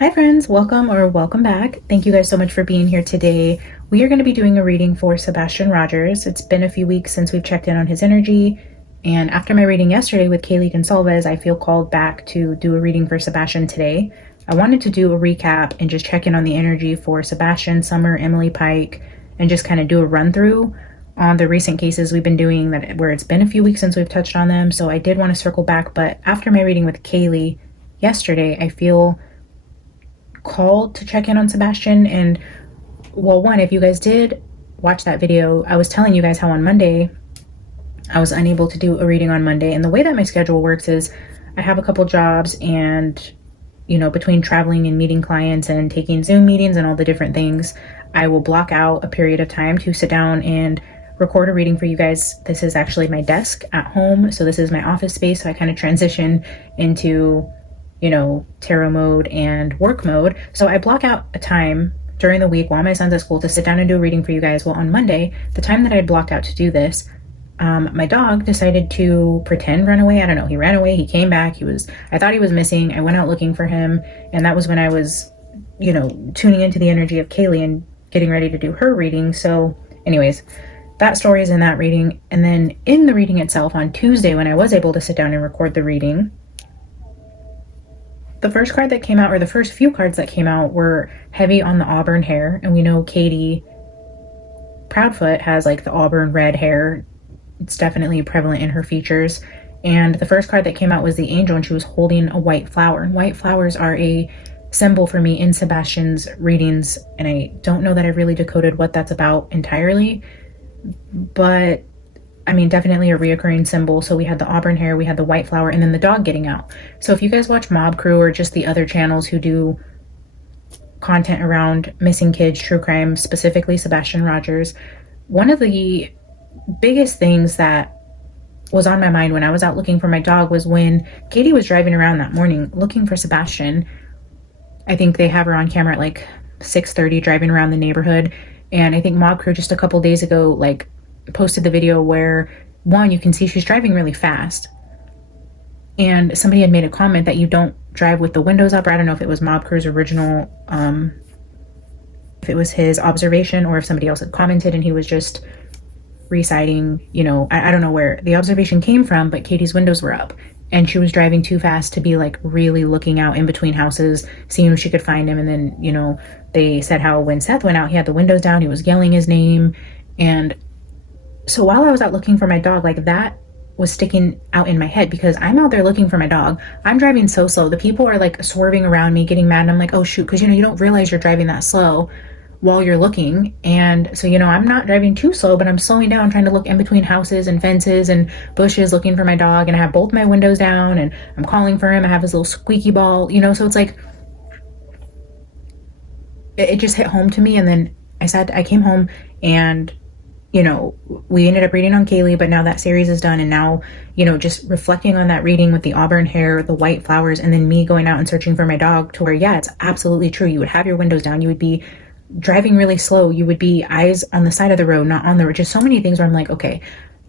Hi friends, welcome back. Thank you guys so much for being here today. We are going to be doing a reading for Sebastian Rogers. It's been a few weeks since we've checked in on his energy, and after my reading yesterday with Kaylee Gonsalves, I feel called back to do a reading for Sebastian today. I wanted to do a recap and just check in on the energy for Sebastian, Summer, Emily Pike, and just kind of do a run through on the recent cases we've been doing where it's been a few weeks since we've touched on them. So I did want to circle back, but after my reading with Kaylee yesterday, I feel called to check in on Sebastian. And well, one, if you guys did watch that video, I was telling you guys how on Monday I was unable to do a reading on Monday. And the way that my schedule works is I have a couple jobs, and between traveling and meeting clients and taking Zoom meetings and all the different things, I will block out a period of time to sit down and record a reading for you guys. This is actually my desk at home, so this is my office space, so I kind of transition into tarot mode and work mode. So I block out a time during the week while my son's at school to sit down and do a reading for you guys. Well, on Monday, the time that I had blocked out to do this, my dog decided to pretend run away. I don't know. He ran away. He came back. I thought he was missing. I went out looking for him. And that was when I was, tuning into the energy of Kaylee and getting ready to do her reading. So anyways, that story is in that reading. And then in the reading itself on Tuesday, when I was able to sit down and record the reading, the first card that came out, or the first few cards that came out, were heavy on the auburn hair. And we know Katie Proudfoot has like the auburn red hair. It's definitely prevalent in her features. And the first card that came out was the angel, and she was holding a white flower. And white flowers are a symbol for me in Sebastian's readings. And I don't know that I've really decoded what that's about entirely, but I mean, definitely a reoccurring symbol. So we had the auburn hair, we had the white flower, and then the dog getting out. So if you guys watch Mob Crew or just the other channels who do content around missing kids, true crime, specifically Sebastian Rogers, one of the biggest things that was on my mind when I was out looking for my dog was when Katie was driving around that morning looking for Sebastian. I think they have her on camera at like 6:30 driving around the neighborhood. And I think Mob Crew just a couple days ago posted the video where, one, you can see she's driving really fast, and somebody had made a comment that you don't drive with the windows up, or I don't know if it was Mob Crew's original, if it was his observation or if somebody else had commented and he was just reciting, I don't know where the observation came from, but Katie's windows were up and she was driving too fast to be really looking out in between houses, seeing if she could find him. And then, they said how when Seth went out, he had the windows down, he was yelling his name. And so while I was out looking for my dog, that was sticking out in my head, because I'm out there looking for my dog. I'm driving so slow. The people are swerving around me, getting mad. And I'm like, oh shoot. Cause you don't realize you're driving that slow while you're looking. And so, I'm not driving too slow, but I'm slowing down, trying to look in between houses and fences and bushes, looking for my dog. And I have both my windows down and I'm calling for him. I have his little squeaky ball, so it's it just hit home to me. And then I came home and we ended up reading on Kaylee, but now that series is done. And now, just reflecting on that reading with the auburn hair, the white flowers, and then me going out and searching for my dog, to where, yeah, it's absolutely true. You would have your windows down. You would be driving really slow. You would be eyes on the side of the road, not on the road. Just so many things where I'm like, okay,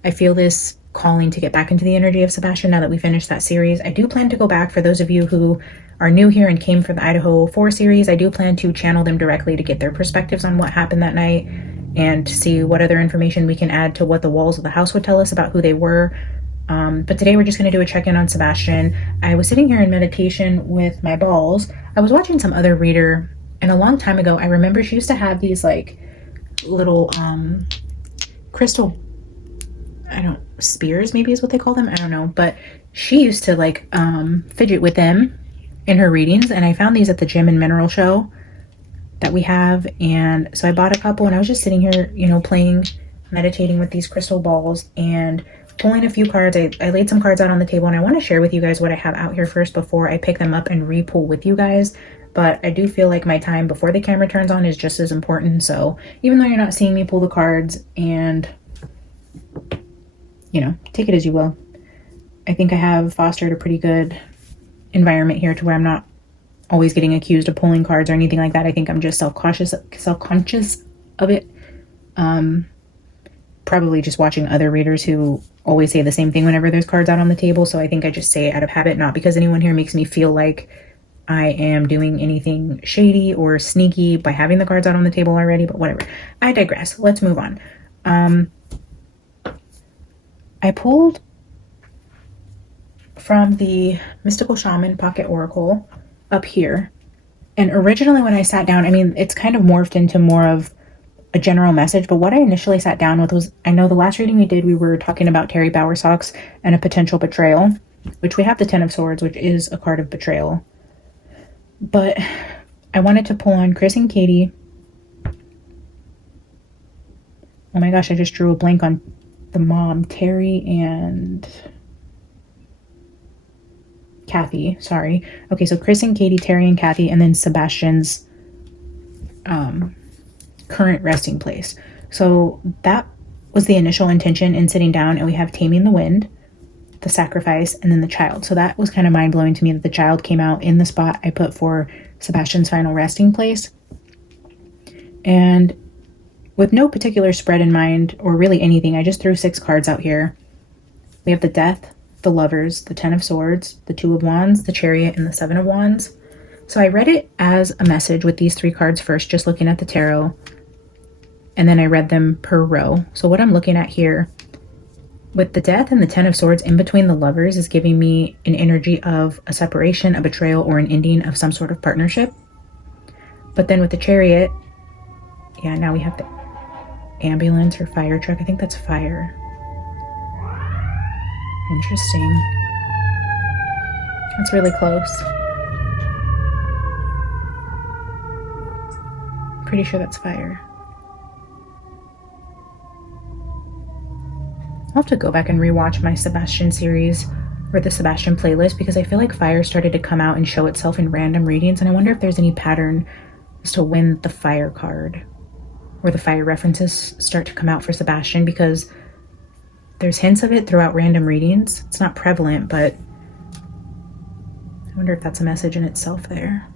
I feel this calling to get back into the energy of Sebastian now that we finished that series. I do plan to go back. For those of you who are new here and came for the Idaho 4 series, I do plan to channel them directly to get their perspectives on what happened that night, and see what other information we can add to what the walls of the house would tell us about who they were. But today we're just going to do a check-in on Sebastian. I was sitting here in meditation with my balls. I was watching some other reader, and a long time ago, I remember she used to have these little crystal, spears maybe is what they call them. I don't know. But she used to fidget with them in her readings. And I found these at the Gem and Mineral show that we have, and so I bought a couple, and I was just sitting here playing, meditating with these crystal balls and pulling a few cards. I laid some cards out on the table, and I want to share with you guys what I have out here first before I pick them up and re-pull with you guys. But I do feel like my time before the camera turns on is just as important. So even though you're not seeing me pull the cards, and take it as you will, I think I have fostered a pretty good environment here to where I'm not always getting accused of pulling cards or anything like that. I think I'm just self-conscious of it. Probably just watching other readers who always say the same thing whenever there's cards out on the table. So I think I just say it out of habit, not because anyone here makes me feel like I am doing anything shady or sneaky by having the cards out on the table already, but whatever. I digress. Let's move on. I pulled from the Mystical Shaman Pocket Oracle up here. And originally when I sat down, I mean, it's kind of morphed into more of a general message, but what I initially sat down with was, I know the last reading we did, we were talking about Terry Bowersox and a potential betrayal, which we have the Ten of Swords, which is a card of betrayal. But I wanted to pull on Chris and Katie. Oh my gosh, I just drew a blank on the mom, Terry and Kathy, sorry. Okay, so Chris and Katie, Terry and Kathy, and then Sebastian's current resting place. So that was the initial intention in sitting down, and we have Taming the Wind, the Sacrifice, and then the Child. So that was kind of mind-blowing to me that the Child came out in the spot I put for Sebastian's final resting place. And with no particular spread in mind, or really anything, I just threw 6 cards out here. We have the Death, the Lovers, the Ten of Swords, the Two of Wands, the Chariot, and the Seven of Wands. So I read it as a message with these 3 cards first, just looking at the tarot, and then I read them per row. So what I'm looking at here with the Death and the Ten of Swords in between the Lovers is giving me an energy of a separation, a betrayal, or an ending of some sort of partnership. But then with the Chariot, yeah, now we have the ambulance or fire truck. I think that's fire. Interesting. That's really close. Pretty sure that's fire. I'll have to go back and rewatch my Sebastian series or the Sebastian playlist, because I feel like fire started to come out and show itself in random readings, and I wonder if there's any pattern as to when the fire card or the fire references start to come out for Sebastian, because there's hints of it throughout random readings. It's not prevalent, but I wonder if that's a message in itself there.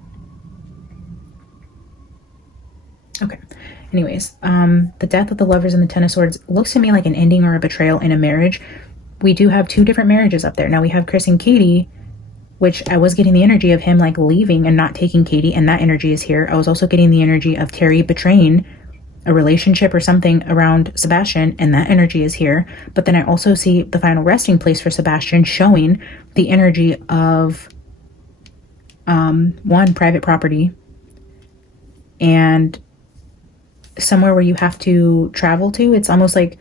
Okay. Anyways, the Death of the Lovers and the Ten of Swords looks to me like an ending or a betrayal in a marriage. We do have 2 different marriages up there. Now we have Chris and Katie, which I was getting the energy of him like leaving and not taking Katie, and that energy is here. I was also getting the energy of Terry betraying a relationship or something around Sebastian, and that energy is here. But then I also see the final resting place for Sebastian showing the energy of one, private property, and somewhere where you have to travel to. It's almost like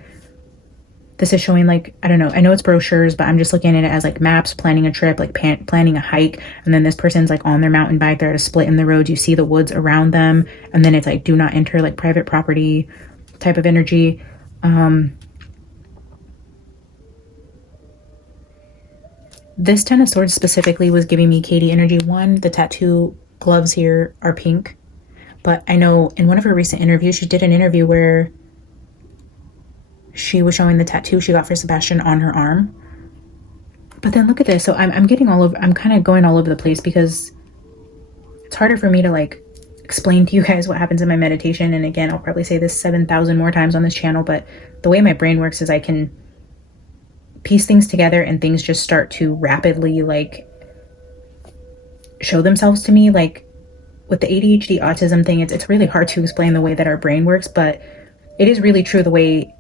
this is showing, like, I don't know, I know it's brochures, but I'm just looking at it as like maps, planning a trip, like planning a hike, and then this person's like on their mountain bike, they're at a split in the road, you see the woods around them, and then it's like do not enter, like private property type of energy. This Ten of Swords specifically was giving me Katie energy. One, the tattoo gloves here are pink, but I know in one of her recent interviews, she did an interview where she was showing the tattoo she got for Sebastian on her arm. But then look at this. So I'm getting all over, I'm kind of going all over the place, because it's harder for me to like explain to you guys what happens in my meditation. And again, I'll probably say this 7,000 more times on this channel, but the way my brain works is I can piece things together and things just start to rapidly like show themselves to me. Like with the ADHD autism thing, it's really hard to explain the way that our brain works, but it is really true the way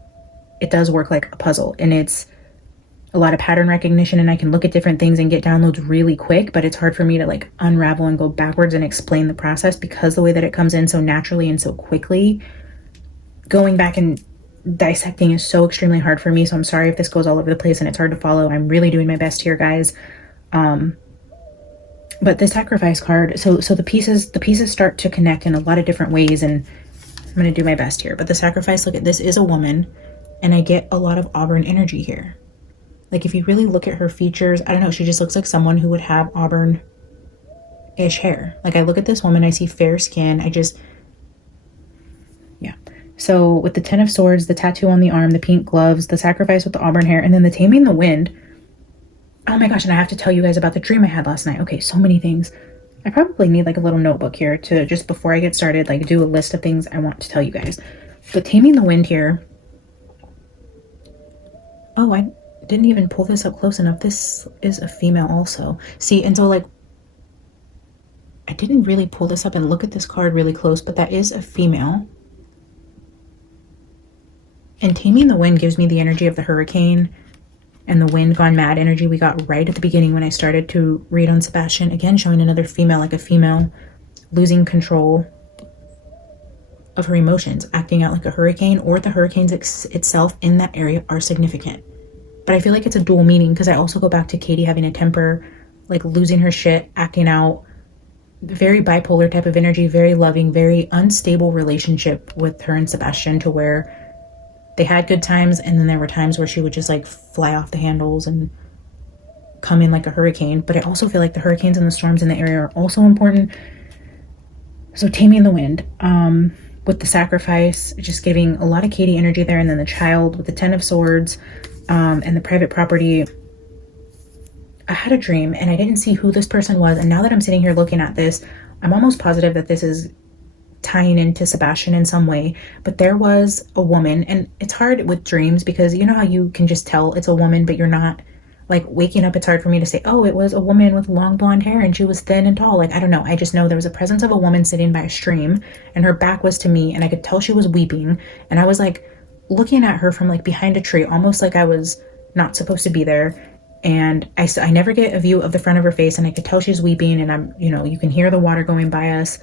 it does work like a puzzle, and it's a lot of pattern recognition, and I can look at different things and get downloads really quick, but it's hard for me to like unravel and go backwards and explain the process, because the way that it comes in so naturally and so quickly, going back and dissecting is so extremely hard for me. So I'm sorry if this goes all over the place and it's hard to follow. I'm really doing my best here, guys. But the Sacrifice card, so the pieces start to connect in a lot of different ways, and I'm going to do my best here. But the Sacrifice, look at this, is a woman, and I get a lot of auburn energy here. Like if you really look at her features, I don't know, she just looks like someone who would have auburn-ish hair. Like I look at this woman, I see fair skin, yeah. So with the Ten of Swords, the tattoo on the arm, the pink gloves, the Sacrifice with the auburn hair, and then the Taming the Wind. Oh my gosh, and I have to tell you guys about the dream I had last night. Okay, so many things. I probably need like a little notebook here to, just before I get started, like do a list of things I want to tell you guys. But Taming the Wind here. Oh, I didn't even pull this up close enough. This is a female also. See, and so like I didn't really pull this up and look at this card really close, but that is a female. And Taming the Wind gives me the energy of the hurricane and the wind gone mad energy we got right at the beginning when I started to read on Sebastian. Again, showing another female, like a female losing control of her emotions, acting out like a hurricane, or the hurricanes itself in that area are significant. But I feel like it's a dual meaning because I also go back to Katie having a temper, like losing her shit, acting out, very bipolar type of energy, very loving, very unstable relationship with her and Sebastian, to where they had good times and then there were times where she would just like fly off the handles and come in like a hurricane. But I also feel like the hurricanes and the storms in the area are also important. So Taming the Wind, with the sacrifice, just giving a lot of Katie energy there, and then the child with the 10 of Swords, and the private property. I had a dream and I didn't see who this person was, and now that I'm sitting here looking at this, I'm almost positive that this is tying into Sebastian in some way. But there was a woman, and it's hard with dreams because you know how you can just tell it's a woman, but you're not, like, waking up, it's hard for me to say, oh, it was a woman with long blonde hair and she was thin and tall. Like, I don't know. I just know there was a presence of a woman sitting by a stream and her back was to me and I could tell she was weeping. And I was like looking at her from like behind a tree, almost like I was not supposed to be there. And I never get a view of the front of her face, and I could tell she's weeping, and I'm, you know, you can hear the water going by us.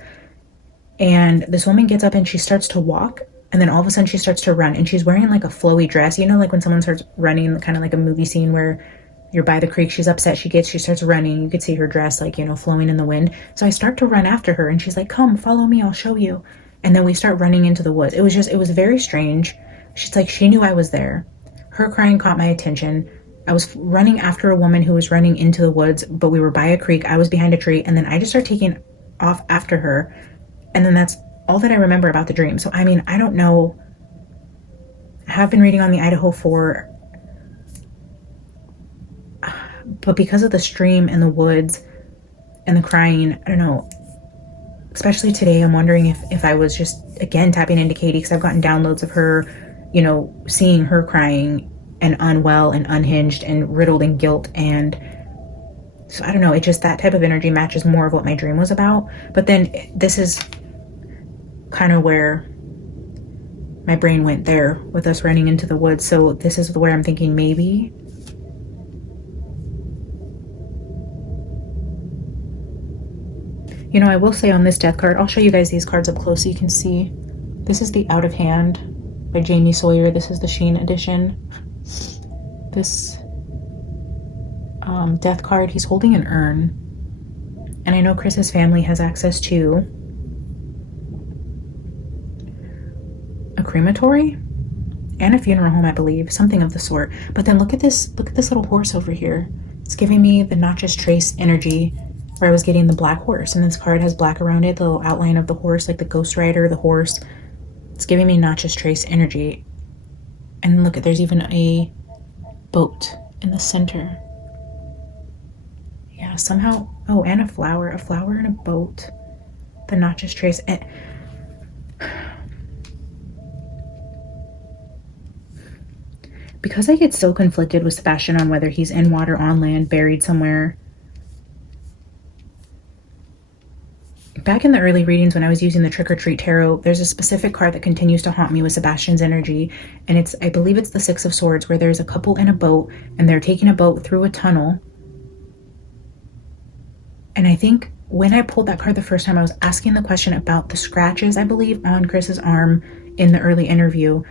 And this woman gets up and she starts to walk, and then all of a sudden she starts to run, and she's wearing like a flowy dress, you know, like when someone starts running, kind of like a movie scene where you're by the creek, she's upset, she starts running, you could see her dress like, you know, flowing in the wind. So I start to run after her and she's like, come follow me, I'll show you. And then we start running into the woods. It was very strange. She's like, she knew I was there. Her crying caught my attention. I was running after a woman who was running into the woods, but we were by a creek, I was behind a tree, and then I just started taking off after her. And then that's all that I remember about the dream. So I mean, I don't know. I have been reading on the Idaho 4, but because of the stream and the woods and the crying, I don't know, especially today, I'm wondering if I was just, again, tapping into Katie, because I've gotten downloads of her, you know, seeing her crying and unwell and unhinged and riddled in guilt. And so I don't know, it just, that type of energy matches more of what my dream was about. But then this is kind of where my brain went there with us running into the woods. So this is where I'm thinking maybe you know, I will say on this death card, I'll show you guys these cards up close so you can see. This is the Out of Hand by Jamie Sawyer. This is the Sheen edition. This death card, he's holding an urn. And I know Chris's family has access to a crematory and a funeral home, I believe, something of the sort. But then look at this little horse over here. It's giving me the Notch's Trace energy, where I was getting the black horse, and this card has black around it, the little outline of the horse, like the Ghost Rider, the horse. It's giving me Notch's Trace energy. And look, there's even a boat in the center. Yeah, somehow, oh, and a flower and a boat. The Notch's Trace. And because I get so conflicted with Sebastian on whether he's in water, on land, buried somewhere. Back in the early readings when I was using the Trick or Treat Tarot, there's a specific card that continues to haunt me with Sebastian's energy. And it's, I believe it's the Six of Swords, where there's a couple in a boat and they're taking a boat through a tunnel. And I think when I pulled that card the first time, I was asking the question about the scratches, I believe, on Chris's arm in the early interview.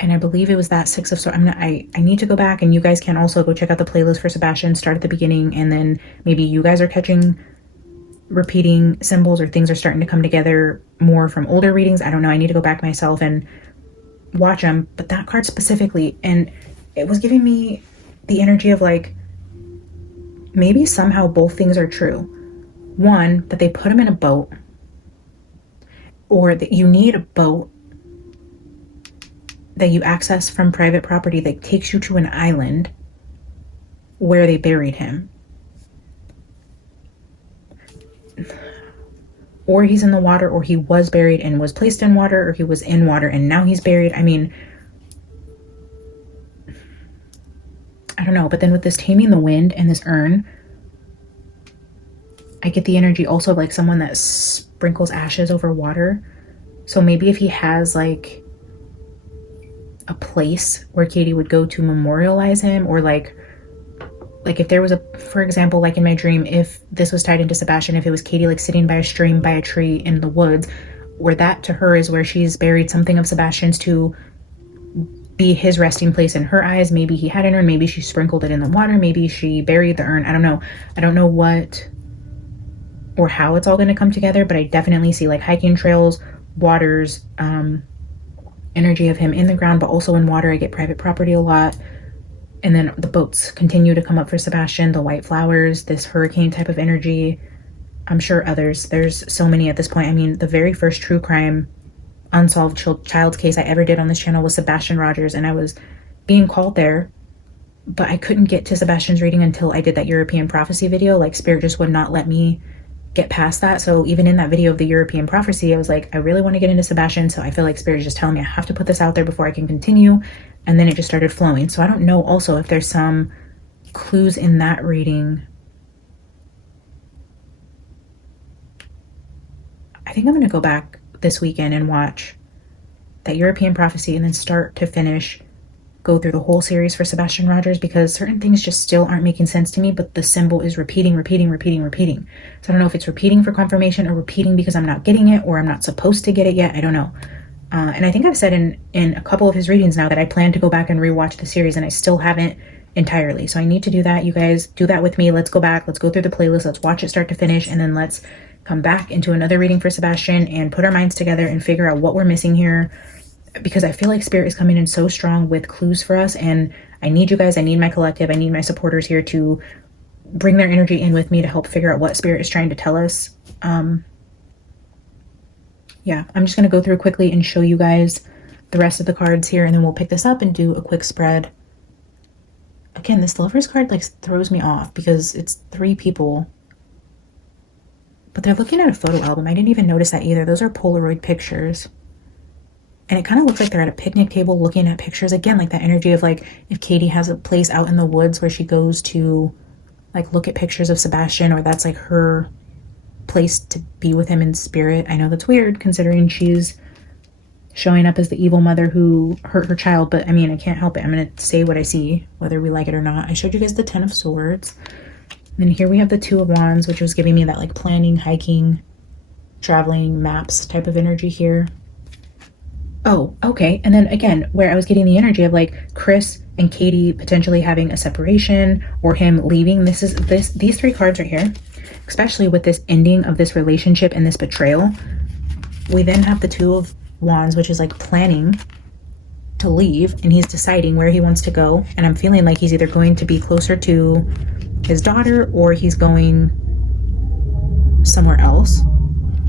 And I believe it was that Six of Swords. I need to go back, and you guys can also go check out the playlist for Sebastian, start at the beginning, and then maybe you guys are catching repeating symbols, or things are starting to come together more from older readings. I don't know. I need to go back myself and watch them. But that card specifically, and it was giving me the energy of like, maybe somehow both things are true. One, that they put him in a boat, or that you need a boat that you access from private property that takes you to an island where they buried him. Or he's in the water, or he was buried and was placed in water, or he was in water and now he's buried. I mean, I don't know. But then with this Taming the Wind and this urn, I get the energy also of like someone that sprinkles ashes over water. So maybe if he has like a place where Katie would go to memorialize him, or like if there was a, for example, like in my dream, if this was tied into Sebastian, if it was Katie like sitting by a stream, by a tree in the woods, where that to her is where she's buried something of Sebastian's to be his resting place in her eyes. Maybe he had an urn, maybe she sprinkled it in the water, maybe she buried the urn. I don't know. I don't know what or how it's all going to come together, but I definitely see like hiking trails, waters, energy of him in the ground, but also in water. I get private property a lot. And then the boats continue to come up for Sebastian, the white flowers, this hurricane type of energy. I'm sure others. There's so many at this point. I mean, the very first true crime unsolved child's case I ever did on this channel was Sebastian Rogers, and I was being called there, but I couldn't get to Sebastian's reading until I did that European prophecy video. Like, Spirit just would not let me get past that. So even in that video of the European prophecy, I was like, I really want to get into Sebastian, so I feel like Spirit is just telling me I have to put this out there before I can continue. And then it just started flowing. So I don't know also if there's some clues in that reading. I think I'm going to go back this weekend and watch that European prophecy and then start to finish go through the whole series for Sebastian Rogers, because certain things just still aren't making sense to me, but the symbol is repeating. So I don't know if it's repeating for confirmation or repeating because I'm not getting it or I'm not supposed to get it yet. I don't know. And I think I've said in a couple of his readings now that I plan to go back and rewatch the series, and I still haven't entirely. So I need to do that. You guys do that with me. Let's go back. Let's go through the playlist. Let's watch it start to finish. And then let's come back into another reading for Sebastian and put our minds together and figure out what we're missing here. Because I feel like Spirit is coming in so strong with clues for us. And I need you guys. I need my collective. I need my supporters here to bring their energy in with me to help figure out what Spirit is trying to tell us. Yeah, I'm just going to go through quickly and show you guys the rest of the cards here, and then we'll pick this up and do a quick spread. Again, this Lovers card like throws me off because it's 3 people, but they're looking at a photo album. I didn't even notice that either. Those are Polaroid pictures. And it kind of looks like they're at a picnic table looking at pictures. Again, like that energy of like if Katie has a place out in the woods where she goes to like look at pictures of Sebastian, or that's like her place to be with him in spirit. I know that's weird considering she's showing up as the evil mother who hurt her child, but I mean, I can't help it. I'm going to say what I see, whether we like it or not. I showed you guys the 10 of Swords. And then here we have the 2 of Wands, which was giving me that like planning, hiking, traveling, maps type of energy here. Oh, okay. And then again, where I was getting the energy of like Chris and Katie potentially having a separation or him leaving. These 3 cards right here, especially with this ending of this relationship and this betrayal. We then have the 2 of Wands, which is like planning to leave, and he's deciding where he wants to go. And I'm feeling like he's either going to be closer to his daughter or he's going somewhere else,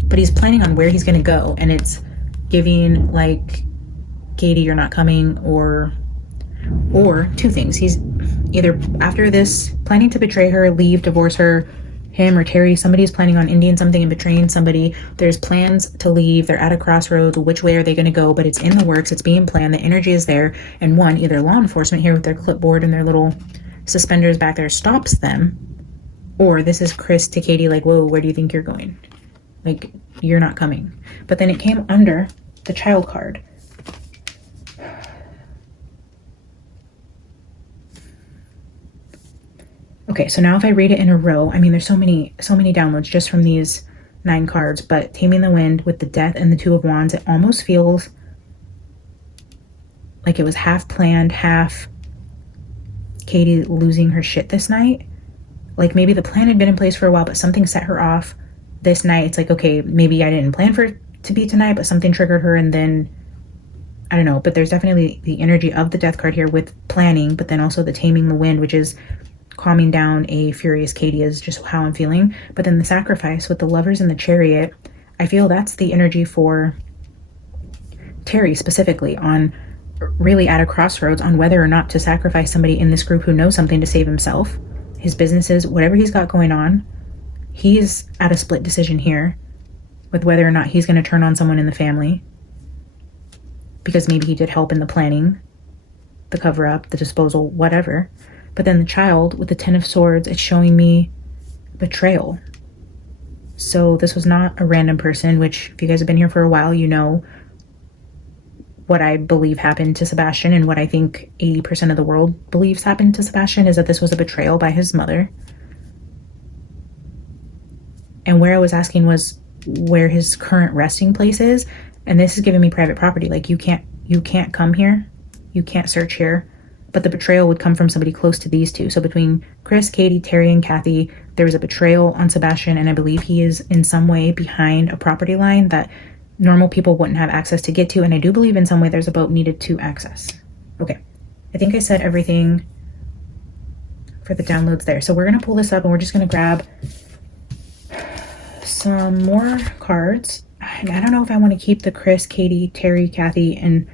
but he's planning on where he's going to go. And it's giving like, Katie, you're not coming, or 2 things. He's either after this planning to betray her, leave, divorce her, him or Terry, somebody's planning on ending something and betraying somebody. There's plans to leave. They're at a crossroads. Which way are they going to go? But it's in the works. It's being planned. The energy is there. And one, either law enforcement here with their clipboard and their little suspenders back there stops them, or this is Chris to Katie like, whoa, where do you think you're going? Like, you're not coming. But then it came under the Child card. Okay, so now if I read it in a row, I mean, there's so many downloads just from these 9 cards, but Taming the Wind with the Death and the 2 of Wands, it almost feels like it was half planned, half Katie losing her shit this night. Like maybe the plan had been in place for a while, but something set her off this night. It's like, okay, maybe I didn't plan for it to be tonight, but something triggered her, and then I don't know. But there's definitely the energy of the Death card here with planning, but then also the Taming the Wind, which is calming down a furious Katie, is just how I'm feeling. But then the Sacrifice with the Lovers and the Chariot, I feel that's the energy for Terry specifically, on really at a crossroads on whether or not to sacrifice somebody in this group who knows something to save himself, his businesses, whatever he's got going on. He's at a split decision here with whether or not he's going to turn on someone in the family, because maybe he did help in the planning, the cover up, the disposal, whatever. But then the Child with the 10 of Swords, it's showing me betrayal. So this was not a random person, which if you guys have been here for a while, you know what I believe happened to Sebastian, and what I think 80% of the world believes happened to Sebastian is that this was a betrayal by his mother. And where I was asking was where his current resting place is, and this is giving me private property. Like, you can't come here, you can't search here, but the betrayal would come from somebody close to these two. So between Chris, Katie, Terry, and Kathy, there was a betrayal on Sebastian, and I believe he is in some way behind a property line that normal people wouldn't have access to get to, and I do believe in some way there's a boat needed to access. Okay, I think I said everything for the downloads there. So we're gonna pull this up and we're just gonna grab some more cards. I don't know if I want to keep the Chris, Katie, Terry, Kathy, and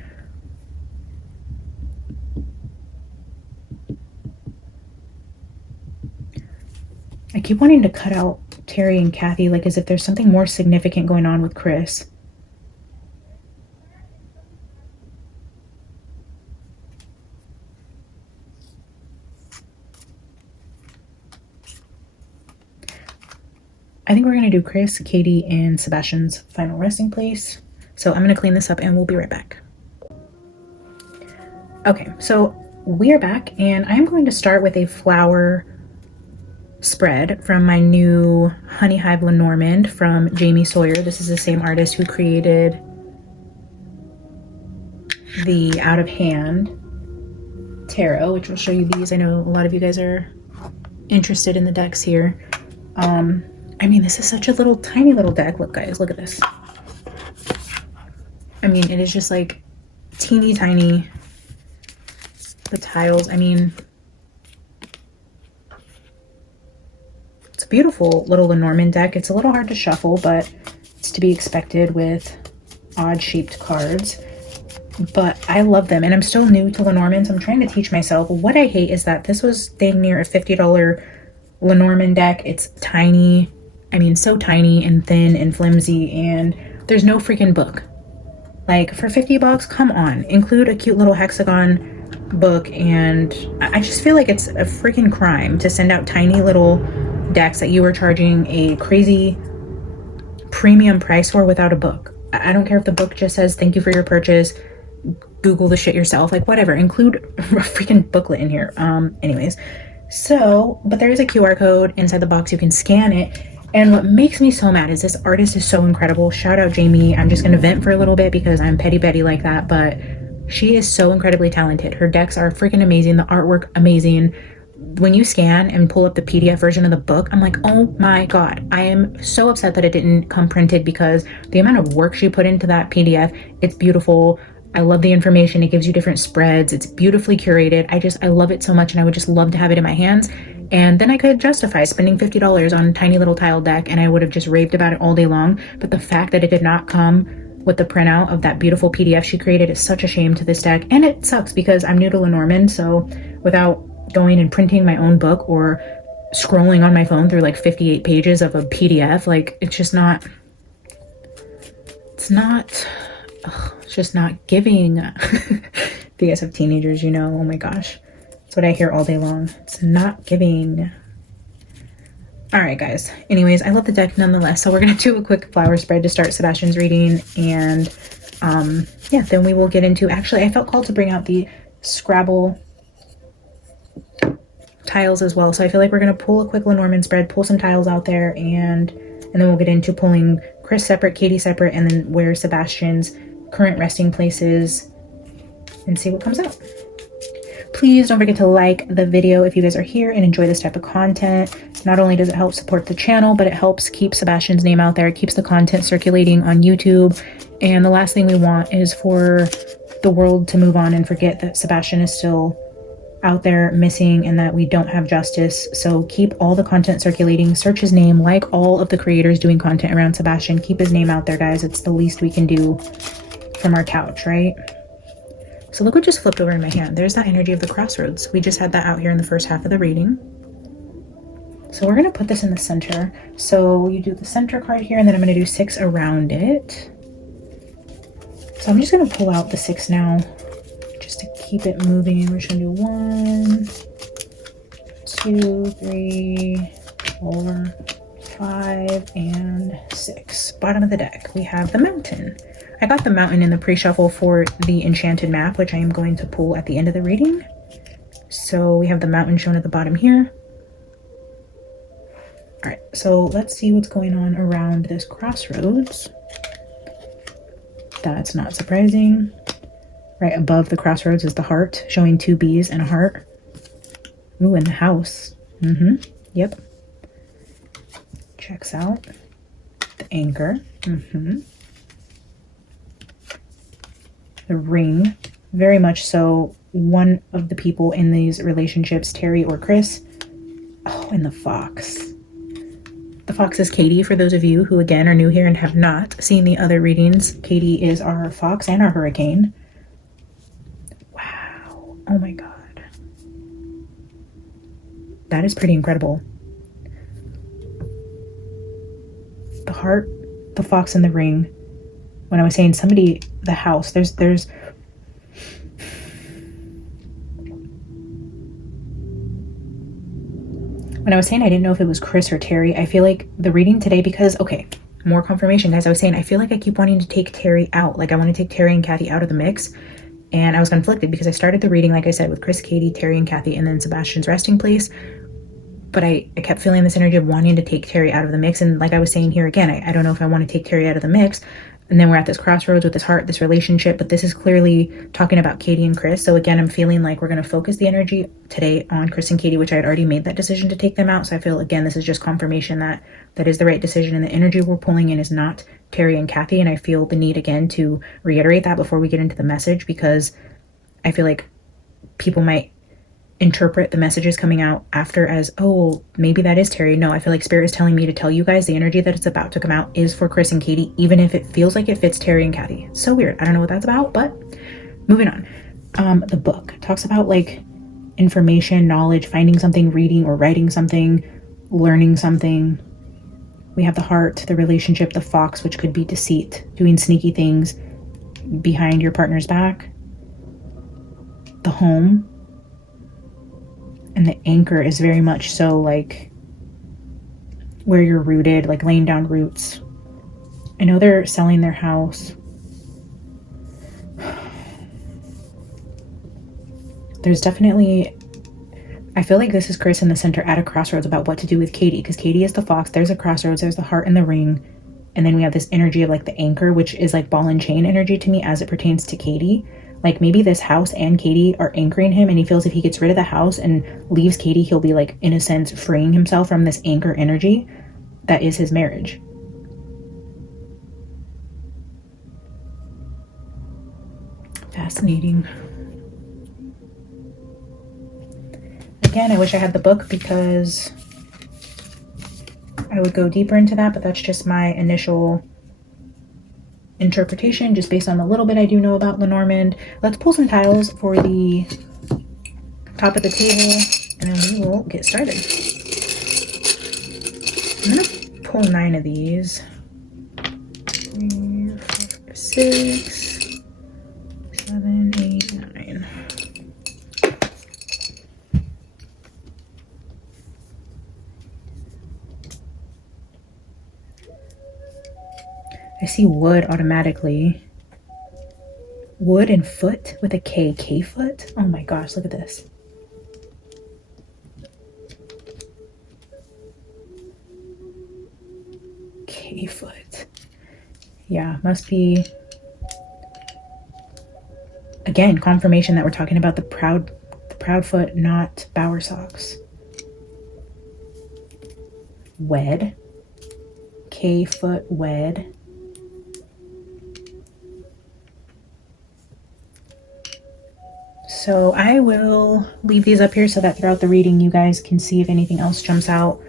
I keep wanting to cut out Terry and Kathy, like as if there's something more significant going on with Chris. I think we're going to do Chris, Katie, and Sebastian's final resting place. So I'm going to clean this up and we'll be right back. Okay, so we are back, and I'm going to start with a flower spread from my new Honey Hive Lenormand from Jamie Sawyer. This is the same artist who created the Out of Hand Tarot, which will show you these. I know a lot of you guys are interested in the decks here. I mean, this is such a little tiny little deck. Look guys, look at this. I mean, it is just like teeny tiny. The tiles, I mean, it's a beautiful little Lenormand deck. It's a little hard to shuffle, but it's to be expected with odd shaped cards. But I love them, and I'm still new to Lenormand, so I'm trying to teach myself. What I hate is that this was dang near a $50 Lenormand deck. It's tiny. I mean, so tiny and thin and flimsy, and there's no freaking book. Like, for 50 bucks, come on, include a cute little hexagon book. And I just feel like it's a freaking crime to send out tiny little decks that you are charging a crazy premium price for without a book. I don't care if the book just says thank you for your purchase, Google the shit yourself, like whatever, include a freaking booklet in here. Anyways, so, but there is a QR code inside the box. You can scan it. And what makes me so mad is this artist is so incredible. Shout out Jamie. I'm just gonna vent for a little bit because I'm petty Betty like that, but she is so incredibly talented. Her decks are freaking amazing. The artwork amazing. When you scan and pull up the PDF version of the book, I'm like, oh my God. I am so upset that it didn't come printed, because the amount of work she put into that PDF, it's beautiful. I love the information. It gives you different spreads. It's beautifully curated. I love it so much, and I would just love to have it in my hands. And then I could justify spending $50 on a tiny little tile deck, and I would have just raved about it all day long. But the fact that it did not come with the printout of that beautiful PDF she created is such a shame to this deck. And it sucks because I'm new to Lenormand, so without going and printing my own book or scrolling on my phone through like 58 pages of a PDF, like it's just not giving. If you guys have teenagers, you know, oh my gosh, that's what I hear all day long. It's not giving. All right, guys. Anyways, I love the deck nonetheless. So we're going to do a quick flower spread to start Sebastian's reading. And yeah, then we will get into, actually, I felt called to bring out the Scrabble tiles as well. So I feel like we're going to pull a quick Lenormand spread, pull some tiles out there, and then we'll get into pulling Chris separate, Katie separate, and then where Sebastian's current resting place is, and see what comes out. Please don't forget to like the video if you guys are here and enjoy this type of content. Not only does it help support the channel, but it helps keep Sebastian's name out there. It keeps the content circulating on YouTube. And the last thing we want is for the world to move on and forget that Sebastian is still out there missing and that we don't have justice. So keep all the content circulating. Search his name, like all of the creators doing content around Sebastian. Keep his name out there, guys. It's the least we can do from our couch, right? So look what just flipped over in my hand. There's that energy of the crossroads. We just had that out here in the first half of the reading. So we're going to put this in the center. So you do the center card here, and then I'm going to do 6 around it. So I'm just going to pull out the 6 now, just to keep it moving. We're just going to do 1, 2, 3, 4, 5 and 6. Bottom of the deck, we have the mountain. I got the mountain in the pre-shuffle for the enchanted map, which I am going to pull at the end of the reading. So we have the mountain shown at the bottom here. All right, so let's see what's going on around this crossroads. That's not surprising. Right above the crossroads is the heart, showing 2 bees and a heart. Ooh, and the house. Yep. Checks out. The anchor. The ring. Very much so one of the people in these relationships, Terry or Chris. Oh, and the fox. The fox is Katie, for those of you who, again, are new here and have not seen the other readings. Katie is our fox and our hurricane. Wow. Oh my God. That is pretty incredible. The heart, the fox, and the ring. When I was saying somebody, the house, there's when I was saying I didn't know if it was Chris or Terry, I feel like the reading today, because, okay, more confirmation, guys. I was saying I feel like I keep wanting to take Terry out. Like I want to take Terry and Kathy out of the mix. And I was conflicted because I started the reading, like I said, with Chris, Katie, Terry, and Kathy, and then Sebastian's resting place. But I kept feeling this energy of wanting to take Terry out of the mix. And like I was saying here again, I don't know if I want to take Terry out of the mix. And then we're at this crossroads with this heart, this relationship, but this is clearly talking about Katie and Chris. So again, I'm feeling like we're going to focus the energy today on Chris and Katie, which I had already made that decision to take them out. So I feel, again, this is just confirmation that that is the right decision. And the energy we're pulling in is not Terry and Kathy. And I feel the need again to reiterate that before we get into the message, because I feel like people might interpret the messages coming out after as, oh, maybe that is Terry. No, I feel like Spirit is telling me to tell you guys the energy that it's about to come out is for Chris and Katie, even if it feels like it fits Terry and Kathy. It's so weird. I don't know what that's about, but moving on. The book talks about like information, knowledge, finding something, reading or writing something, learning something. We have the heart, the relationship, the fox, which could be deceit, doing sneaky things behind your partner's back, the home. And the anchor is very much so like where you're rooted, like laying down roots. I know they're selling their house. There's definitely, I feel like this is Chris in the center at a crossroads about what to do with Katie, because Katie is the fox, there's a crossroads, there's the heart and the ring. And then we have this energy of like the anchor, which is like ball and chain energy to me as it pertains to Katie. Like maybe this house and Katie are anchoring him, and he feels if he gets rid of the house and leaves Katie, he'll be like, in a sense, freeing himself from this anchor energy that is his marriage. Fascinating. Again, I wish I had the book because I would go deeper into that, but that's just my initial interpretation, just based on the little bit I do know about Lenormand. Let's pull some tiles for the top of the table, and then we will get started. I'm gonna pull 9 of these. 3, 4, 6, 7, 8, 9. I see wood automatically. Wood and foot with a K. K-foot? Oh my gosh, look at this. K-foot. Yeah, must be, again, confirmation that we're talking about the Proudfoot, not Bower socks. Wed. K-foot wed. So I will leave these up here so that throughout the reading you guys can see if anything else jumps out.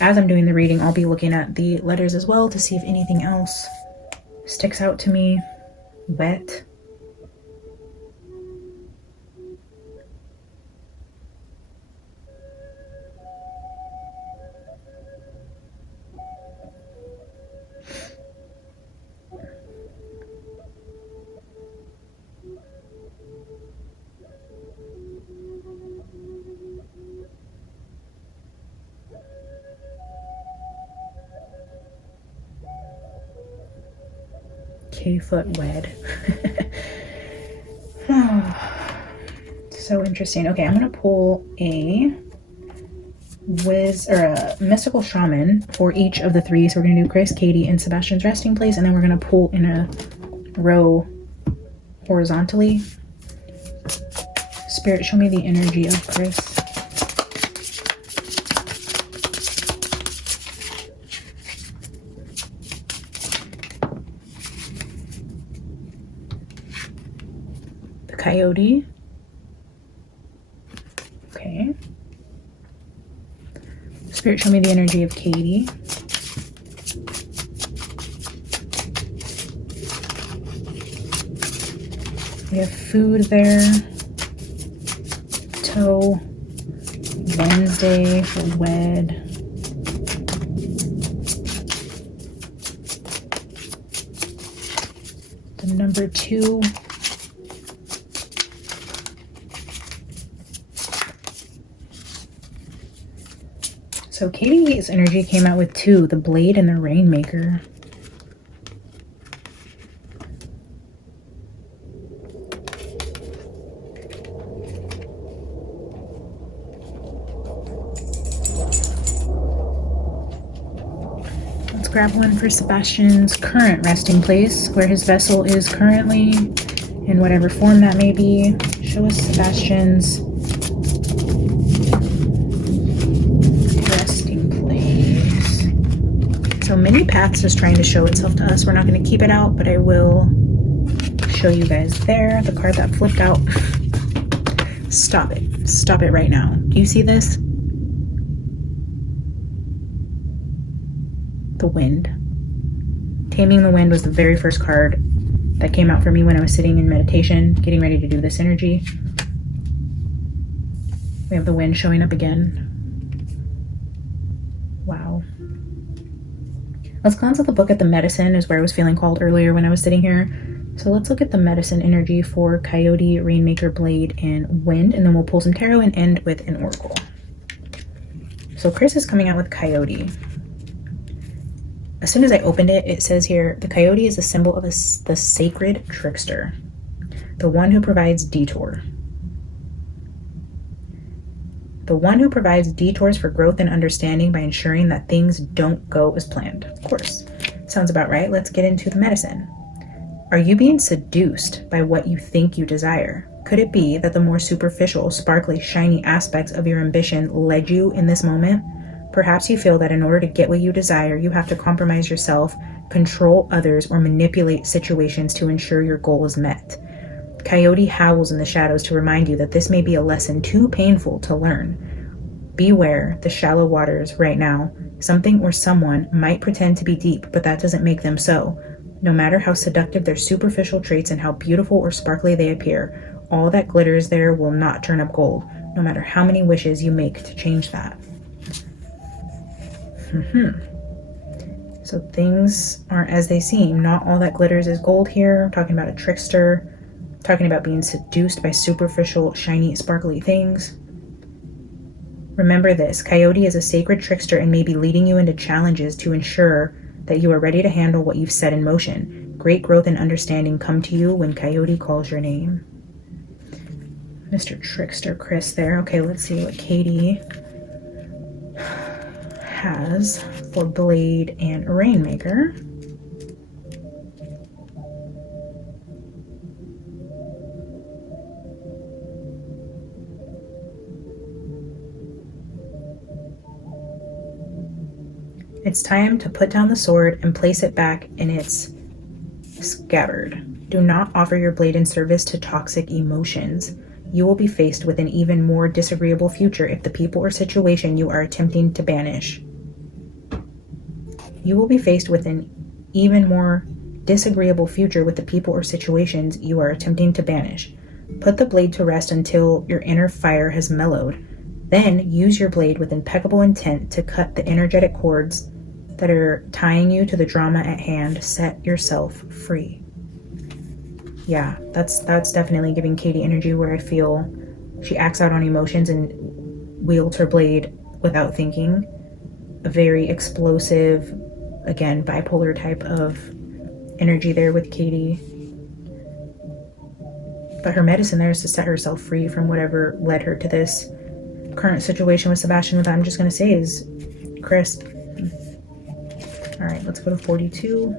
As I'm doing the reading, I'll be looking at the letters as well to see if anything else sticks out to me. Wet. K-foot wed. So interesting. Okay, I'm gonna pull a mystical shaman for each of the three. So we're gonna do Chris, Katie, and Sebastian's resting place, and then we're gonna pull in a row horizontally. Spirit, show me the energy of Chris. The Coyote. Okay. Spirit, show me the energy of Katie. We have food there. Toe. Wednesday for wed. The number 2. So Katie's energy came out with 2, the Blade and the Rainmaker. Let's grab one for Sebastian's current resting place, where his vessel is currently, in whatever form that may be. Show us Sebastian's So many paths is trying to show itself to us. We're not going to keep it out, but I will show you guys there. The card that flipped out. Stop it. Stop it right now. Do you see this? The Wind. Taming the Wind was the very first card that came out for me when I was sitting in meditation, getting ready to do this energy. We have the Wind showing up again. Wow. Let's glance at the book at the medicine is where I was feeling called earlier when I was sitting here. So let's look at the medicine energy for Coyote, Rainmaker, Blade, and Wind, and then we'll pull some tarot and end with an oracle. So Chris is coming out with Coyote. As soon as I opened it, it says here, the Coyote is a symbol of the sacred trickster, the one who provides detour. The one who provides detours for growth and understanding by ensuring that things don't go as planned. Of course. Sounds about right. Let's get into the medicine. Are you being seduced by what you think you desire? Could it be that the more superficial, sparkly, shiny aspects of your ambition led you in this moment? Perhaps you feel that in order to get what you desire, you have to compromise yourself, control others, or manipulate situations to ensure your goal is met. Coyote howls in the shadows to remind you that this may be a lesson too painful to learn. Beware the shallow waters right now. Something or someone might pretend to be deep, but that doesn't make them so. No matter how seductive their superficial traits and how beautiful or sparkly they appear, all that glitters there will not turn up gold, no matter how many wishes you make to change that. So things aren't as they seem. Not all that glitters is gold here. I'm talking about a trickster. Talking about being seduced by superficial, shiny, sparkly things. Remember this, Coyote is a sacred trickster and may be leading you into challenges to ensure that you are ready to handle what you've set in motion. Great growth and understanding come to you when Coyote calls your name. Mr. Trickster Chris there. Okay, let's see what Katie has for Blade and Rainmaker. It's time to put down the sword and place it back in its scabbard. Do not offer your blade in service to toxic emotions. You will be faced with an even more disagreeable future if the people or situation you are attempting to banish. You will be faced with an even more disagreeable future with the people or situations you are attempting to banish. Put the blade to rest until your inner fire has mellowed. Then use your blade with impeccable intent to cut the energetic cords that are tying you to the drama at hand. Set yourself free. Yeah, that's definitely giving Katie energy where I feel she acts out on emotions and wields her blade without thinking. A very explosive, again, bipolar type of energy there with Katie. But her medicine there is to set herself free from whatever led her to this current situation with Sebastian, what I'm just going to say is crisp. All right, let's go to 42.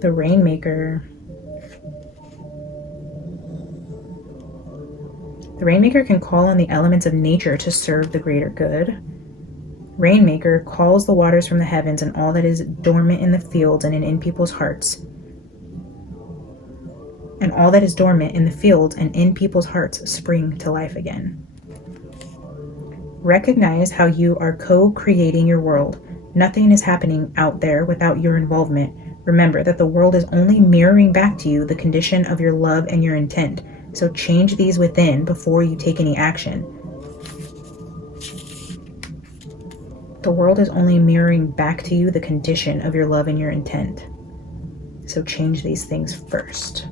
The Rainmaker. The Rainmaker can call on the elements of nature to serve the greater good. Rainmaker calls the waters from the heavens and all that is dormant in the fields and in people's hearts. And all that is dormant in the fields and in people's hearts spring to life again. Recognize how you are co-creating your world. Nothing is happening out there without your involvement. Remember that the world is only mirroring back to you the condition of your love and your intent. So change these within before you take any action. The world is only mirroring back to you the condition of your love and your intent. So change these things first.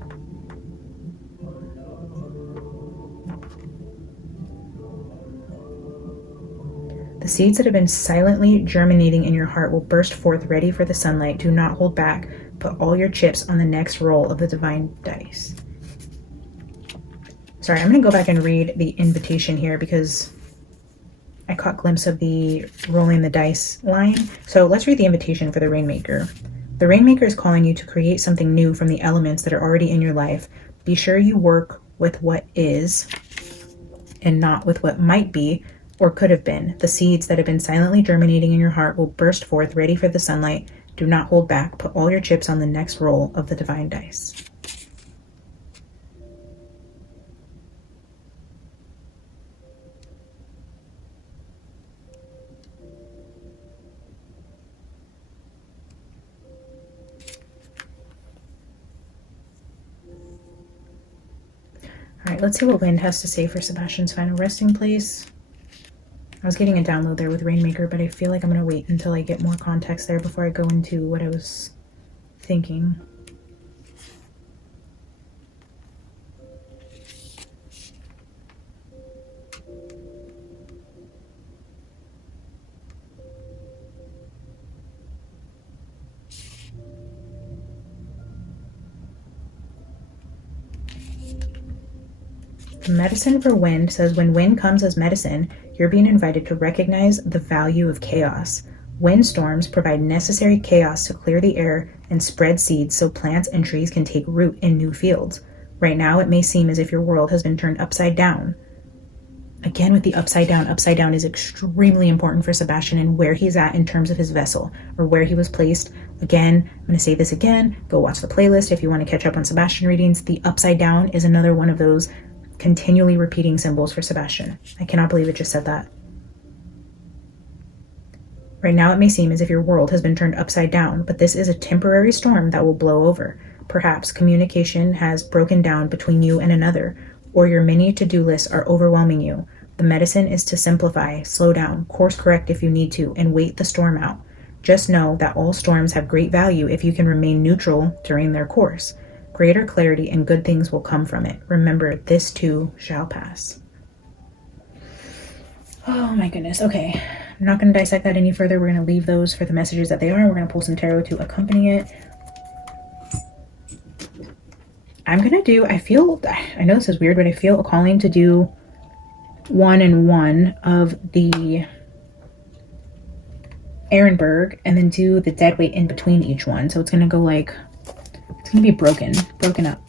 The seeds that have been silently germinating in your heart will burst forth ready for the sunlight. Do not hold back. Put all your chips on the next roll of the divine dice. Sorry, I'm going to go back and read the invitation here because I caught a glimpse of the rolling the dice line. So let's read the invitation for the Rainmaker. The Rainmaker is calling you to create something new from the elements that are already in your life. Be sure you work with what is and not with what might be or could have been. The seeds that have been silently germinating in your heart will burst forth ready for the sunlight. Do not hold back. Put all your chips on the next roll of the divine dice. All right, let's see what Wind has to say for Sebastian's final resting place. I was getting a download there with Rainmaker, but I feel like I'm going to wait until I get more context there before I go into what I was thinking. Medicine for Wind says, when wind comes as medicine, you're being invited to recognize the value of chaos. Windstorms provide necessary chaos to clear the air and spread seeds so plants and trees can take root in new fields. Right now, it may seem as if your world has been turned upside down. Again, with the upside down is extremely important for Sebastian and where he's at in terms of his vessel or where he was placed. Again, I'm going to say this again. Go watch the playlist if you want to catch up on Sebastian readings. The upside down is another one of those continually repeating symbols for Sebastian. I cannot believe it just said that. Right now it may seem as if your world has been turned upside down, but this is a temporary storm that will blow over. Perhaps communication has broken down between you and another, or your many to-do lists are overwhelming you. The medicine is to simplify, slow down, course correct if you need to, and wait the storm out. Just know that all storms have great value if you can remain neutral during their course. Greater clarity and good things will come from it. Remember, this too shall pass. Oh my goodness. Okay. I'm not going to dissect that any further. We're going to leave those for the messages that they are. We're going to pull some tarot to accompany it. I'm going to do, I know this is weird, but I feel a calling to do 1 and 1 of the Ehrenberg and then do the dead weight in between each one. So it's going to go like, it's going to be broken up.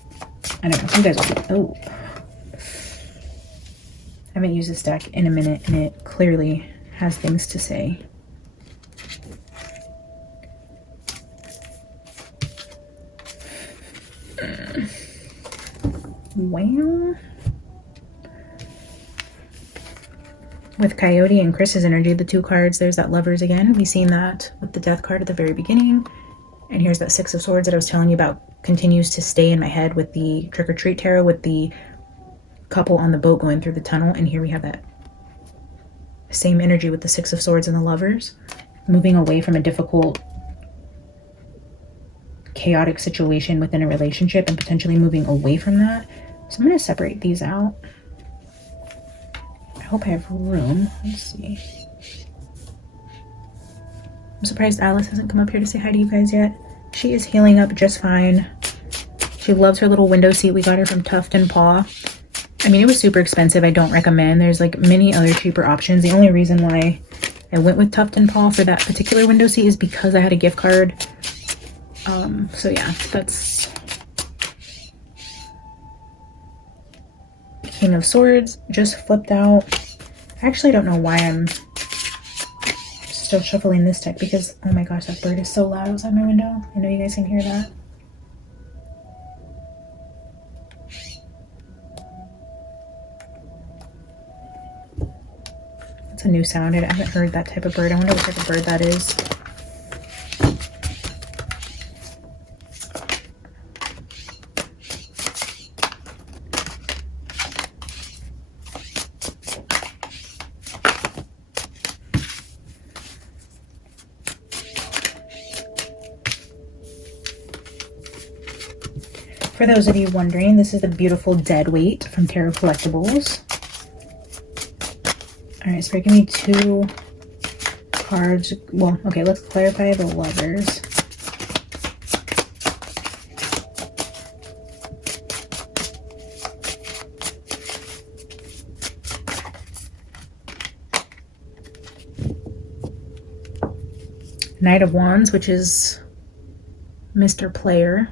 I don't know. You guys will see. Oh. I haven't used this deck in a minute and it clearly has things to say. Well, with Coyote and Chris's energy, the 2 cards, there's that Lovers again. We've seen that with the Death card at the very beginning. And here's that 6 of Swords that I was telling you about, continues to stay in my head with the Trick or Treat tarot with the couple on the boat going through the tunnel. And here we have that same energy with the 6 of Swords and the Lovers, moving away from a difficult, chaotic situation within a relationship and potentially moving away from that. So I'm going to separate these out. I hope I have room. Let's see. I'm surprised Alice hasn't come up here to say hi to you guys yet. She is healing up just fine. She loves her little window seat. We got her from Tuft and Paw. I mean, it was super expensive. I don't recommend. There's like many other cheaper options. The only reason why I went with Tuft and Paw for that particular window seat is because I had a gift card. So yeah, that's King of Swords just flipped out. I actually don't know why I'm still shuffling this deck because, oh my gosh, that bird is so loud outside my window. I know you guys can hear that. It's a new sound. I haven't heard that type of bird. I wonder what type of bird that is. For those of you wondering, this is the beautiful Dead Weight from Tarot Collectibles. Alright, so give me 2 cards. Well, okay, let's clarify the Lovers. Knight of Wands, which is Mr. Player.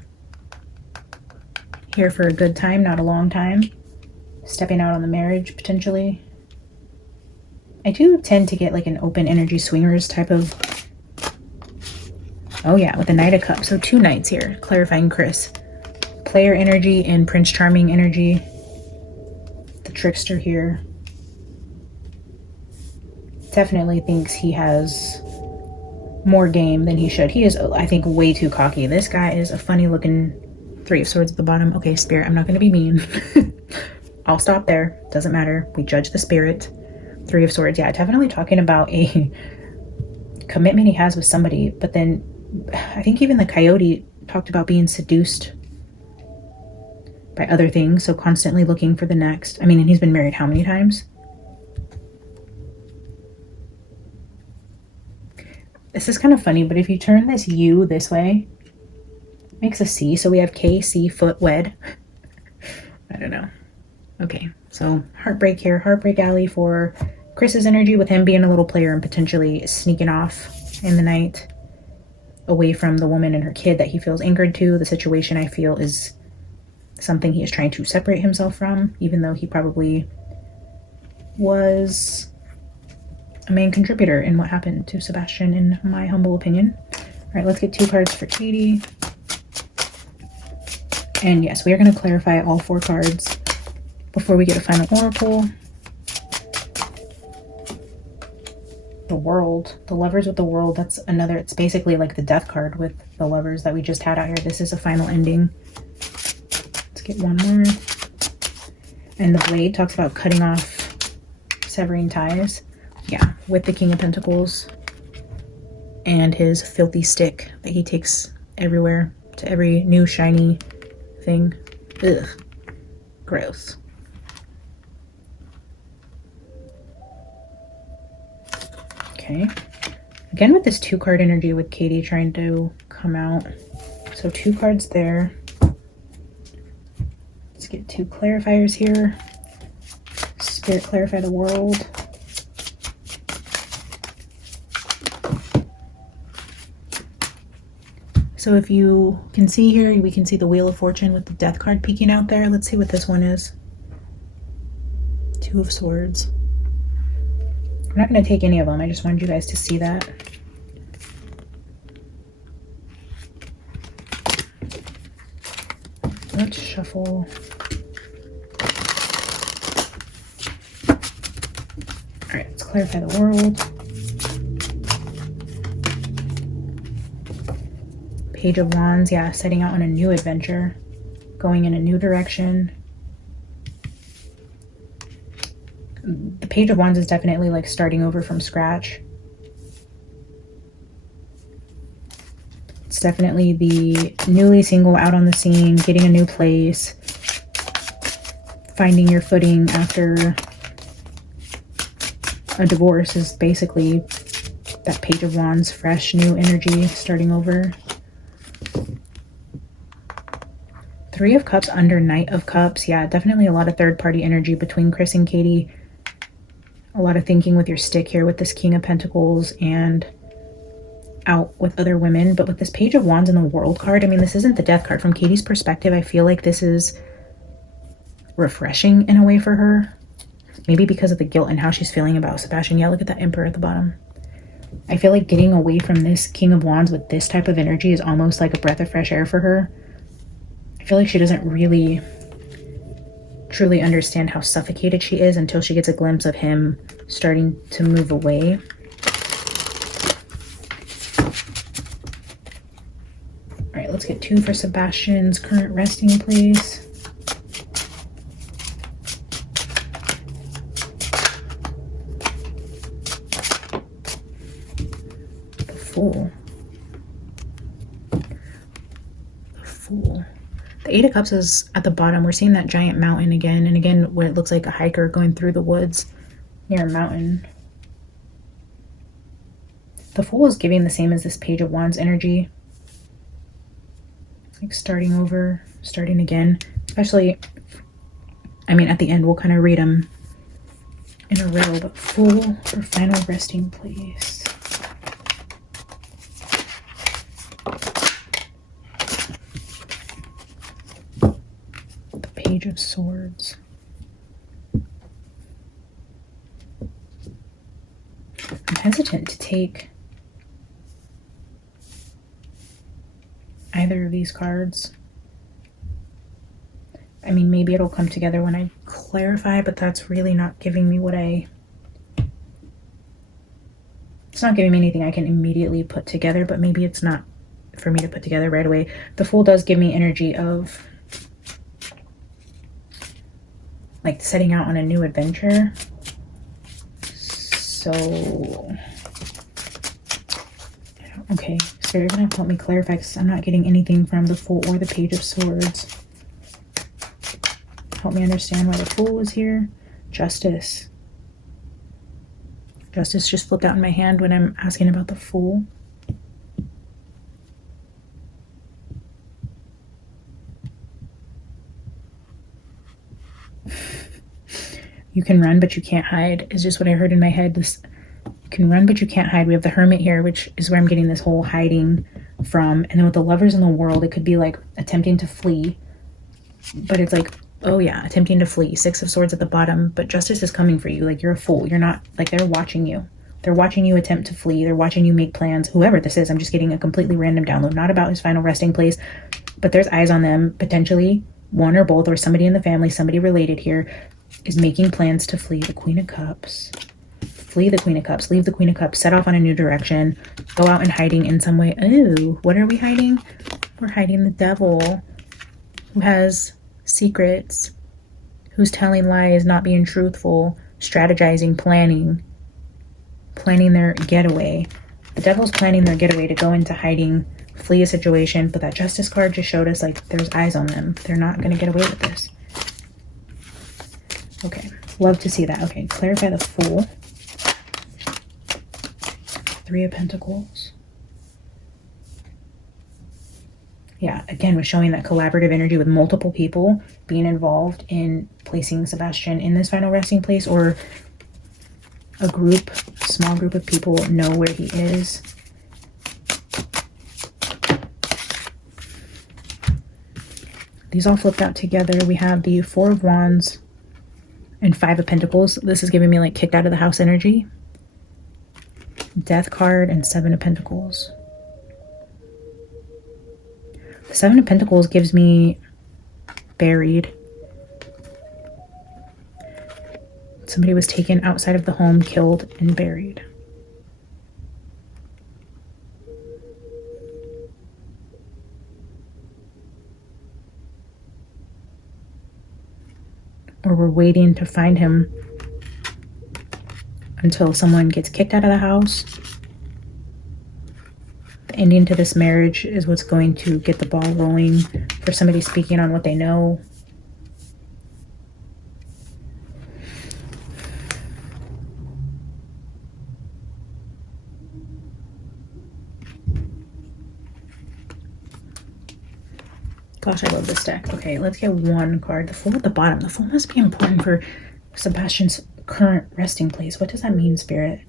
Here for a good time, not a long time. Stepping out on the marriage, potentially. I do tend to get like an open energy swingers type of... Oh yeah, with the Knight of Cups. So 2 knights here, clarifying Chris. Player energy and Prince Charming energy. The trickster here. Definitely thinks he has more game than he should. He is, I think, way too cocky. This guy is a funny looking... 3 of Swords at the bottom. Okay, Spirit, I'm not going to be mean. I'll stop there. Doesn't matter. We judge the Spirit. 3 of Swords. Yeah, definitely talking about a commitment he has with somebody. But then I think even the Coyote talked about being seduced by other things. So constantly looking for the next. I mean, and he's been married how many times? This is kind of funny, but if you turn this U this way, makes a C, so we have K, C, foot, wed. I don't know. Okay, so heartbreak here. Heartbreak alley for Chris's energy with him being a little player and potentially sneaking off in the night away from the woman and her kid that he feels anchored to. The situation, I feel, is something he is trying to separate himself from, even though he probably was a main contributor in what happened to Sebastian, in my humble opinion. All right, let's get 2 cards for Katie. And yes, we are going to clarify all 4 cards before we get a final oracle. The World. The Lovers with the World. That's another, it's basically like the Death card with the Lovers that we just had out here. This is a final ending. Let's get 1 more. And the Blade talks about cutting off, severing ties. Yeah, with the King of Pentacles. And his filthy stick that he takes everywhere, to every new shiny thing. Ugh. Gross. Okay. Again with this 2 card energy with Katie trying to come out. So 2 cards there. Let's get 2 clarifiers here. Spirit, clarify the world. So if you can see here, we can see the Wheel of Fortune with the Death card peeking out there. Let's see what this one is. 2 of Swords. I'm not going to take any of them. I just wanted you guys to see that. Let's shuffle. All right, let's clarify the world. Page of Wands, yeah, setting out on a new adventure, going in a new direction. The Page of Wands is definitely like starting over from scratch. It's definitely the newly single, out on the scene, getting a new place, finding your footing after a divorce is basically That Page of Wands, fresh, new energy, starting over. Three of Cups under Knight of Cups. Yeah, definitely a lot of third-party energy between Chris and Katie. A lot of thinking with your stick here with this King of Pentacles and out with other women. But with this Page of Wands and the World card, I mean, this isn't the Death card. From Katie's perspective, I feel like this is refreshing in a way for her. Maybe because of the guilt and how she's feeling about Sebastian. Yeah, look at that Emperor at the bottom. I feel like getting away from this King of Wands with this type of energy is almost like a breath of fresh air for her. I feel like she doesn't really truly understand how suffocated she is until she gets a glimpse of him starting to move away. All right, let's get 2 for Sebastian's current resting place. The Fool. The Fool. The 8 of Cups is at the bottom. We're seeing that giant mountain again. And again, what it looks like a hiker going through the woods near a mountain. The Fool is giving the same as this Page of Wands energy. Like starting over, starting again. Especially, I mean, at the end, we'll kind of read them in a row. But Fool for final resting place. Page of Swords. I'm hesitant to take either of these cards. I mean, maybe it'll come together when I clarify, but that's really not giving me what it's not giving me anything I can immediately put together, but maybe it's not for me to put together right away. The Fool does give me energy of like setting out on a new adventure. So, okay, so you're gonna have to help me clarify because I'm not getting anything from the Fool or the Page of Swords. Help me understand why the Fool was here. Justice. Justice just flipped out in my hand when I'm asking about the Fool. You can run, but you can't hide, is just what I heard in my head. This, you can run, but you can't hide. We have the Hermit here, which is where I'm getting this whole hiding from. And then with the Lovers in the World, it could be like attempting to flee. But it's like, oh yeah, attempting to flee. 6 of Swords at the bottom. But justice is coming for you. Like, you're a fool. You're not, like, they're watching you. They're watching you attempt to flee. They're watching you make plans. Whoever this is, I'm just getting a completely random download. Not about his final resting place. But there's eyes on them, potentially. One or both, or somebody in the family, somebody related here, is making plans to flee. The Queen of Cups. Flee the Queen of Cups. Leave the Queen of Cups. Set off on a new direction. Go out in hiding in some way. Ooh, what are we hiding? We're hiding the Devil, who has secrets, who's telling lies, not being truthful, strategizing, planning their getaway. The Devil's planning their getaway to go into hiding, flee a situation, but that Justice card just showed us like there's eyes on them. They're not going to get away with this. Okay, love to see that. Okay, clarify the Fool. 3 of Pentacles. Yeah, again, we're showing that collaborative energy with multiple people being involved in placing Sebastian in this final resting place, or a group, small group of people know where he is. These all flipped out together. We have the 4 of Wands and 5 of Pentacles. This is giving me like kicked out of the house energy. Death card and 7 of Pentacles. The 7 of Pentacles gives me buried. Somebody was taken outside of the home, killed, and buried. Or we're waiting to find him until someone gets kicked out of the house. The ending to this marriage is what's going to get the ball rolling for somebody speaking on what they know. Gosh, I love this deck. Okay, let's get one card. The Fool at the bottom. The Fool must be important for Sebastian's current resting place. What does that mean, Spirit?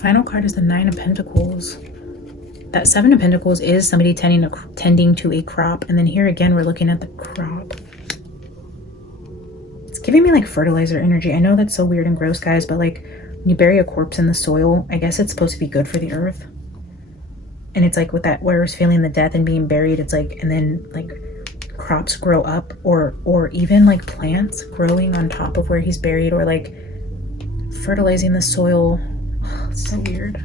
Final card is the Nine of Pentacles. That Seven of Pentacles is somebody tending to a crop. And then here again, we're looking at the crop. It's giving me like fertilizer energy. I know that's so weird and gross, guys, but like when you bury a corpse in the soil, I guess it's supposed to be good for the earth. And it's like with that, where it's feeling the death and being buried, it's like, and then like crops grow up, or even like plants growing on top of where he's buried, or like fertilizing the soil. It's so weird.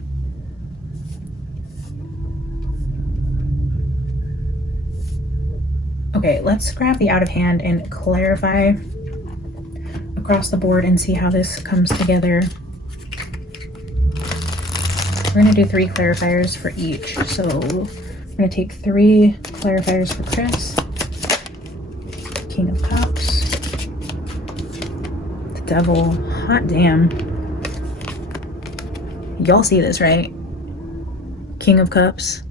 Okay, let's grab the out of hand and clarify across the board and see how this comes together. We're going to do 3 clarifiers for each. So we're going to take 3 clarifiers for Chris. King of Cups. The Devil. Hot damn. Y'all see this, right? King of Cups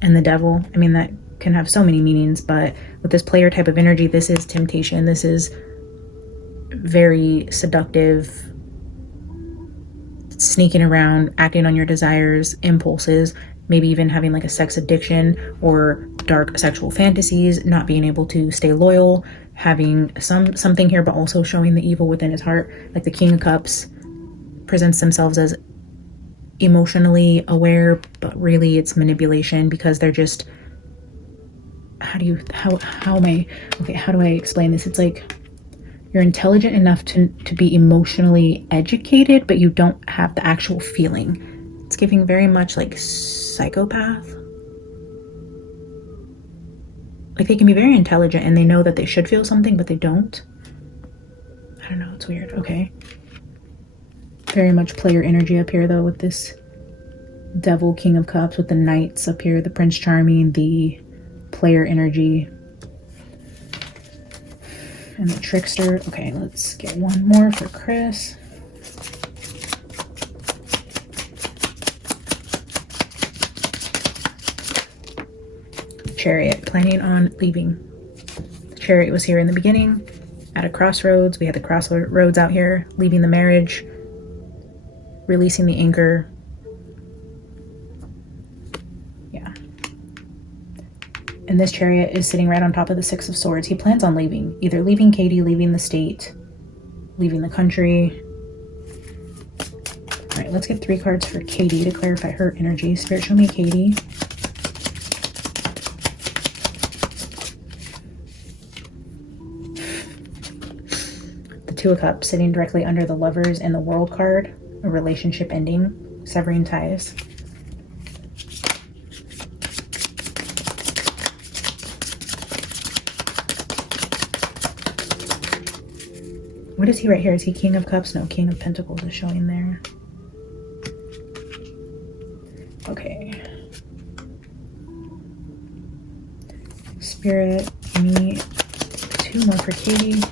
and the Devil. I mean, that can have so many meanings, but with this player type of energy, this is temptation. This is very seductive, sneaking around, acting on your desires, impulses, maybe even having like a sex addiction or dark sexual fantasies, not being able to stay loyal, having something here, but also showing the evil within his heart. Like the King of Cups presents themselves as emotionally aware, but really it's manipulation, because they're just, how do I explain this? It's like you're intelligent enough to be emotionally educated, but you don't have the actual feeling. It's giving very much like psychopath. Like they can be very intelligent and they know that they should feel something, but they don't. I don't know, it's weird. Okay. Very much player energy up here though, with this Devil, King of Cups, with the Knights up here, the Prince Charming, the player energy, and the Trickster. Okay, let's get one more for Chris. Chariot, planning on leaving. The Chariot was here in the beginning, at a crossroads. We had the crossroads out here, leaving the marriage, releasing the anger. Yeah. And this Chariot is sitting right on top of the Six of Swords. He plans on leaving, either leaving Katie, leaving the state, leaving the country. All right, let's get 3 cards for Katie to clarify her energy. Spirit, show me Katie. The Two of Cups sitting directly under the Lovers and the World card. A relationship ending, severing ties. What is he right here? Is he King of Cups? No, King of Pentacles is showing there. Okay. Spirit, give me 2 more for Katie.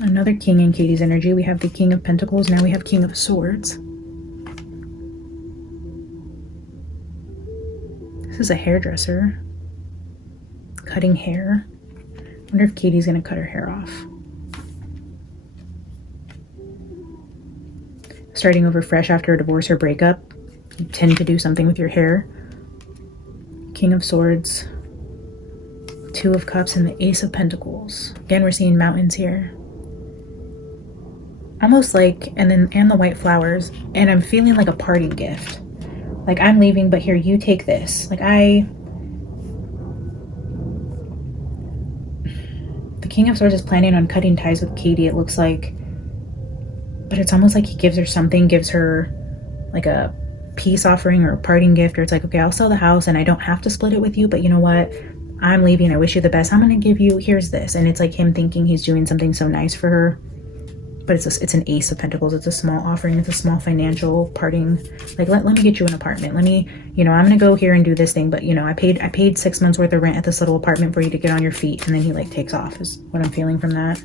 Another King in Katie's energy. We have the King of Pentacles. Now we have King of Swords. This is a hairdresser. Cutting hair. I wonder if Katie's going to cut her hair off. Starting over fresh after a divorce or breakup. You tend to do something with your hair. King of Swords. Two of Cups and the Ace of Pentacles. Again, we're seeing mountains here. Almost like, and the white flowers, and I'm feeling like a parting gift, Like, I'm leaving, but here, you take this. Like, the King of Swords is planning on cutting ties with Katie, it looks like. But it's almost like he gives her something, gives her like a peace offering or a parting gift, or it's like, okay, I'll sell the house and I don't have to split it with you, but you know what? I'm leaving. I wish you the best. I'm going to give you, here's this. And it's like him thinking he's doing something so nice for her. But it's an Ace of Pentacles. It's a small offering. It's a small financial parting. Like, let me get you an apartment. Let me, you know, I'm going to go here and do this thing. But, you know, I paid 6 months worth of rent at this little apartment for you to get on your feet. And then he like takes off is what I'm feeling from that.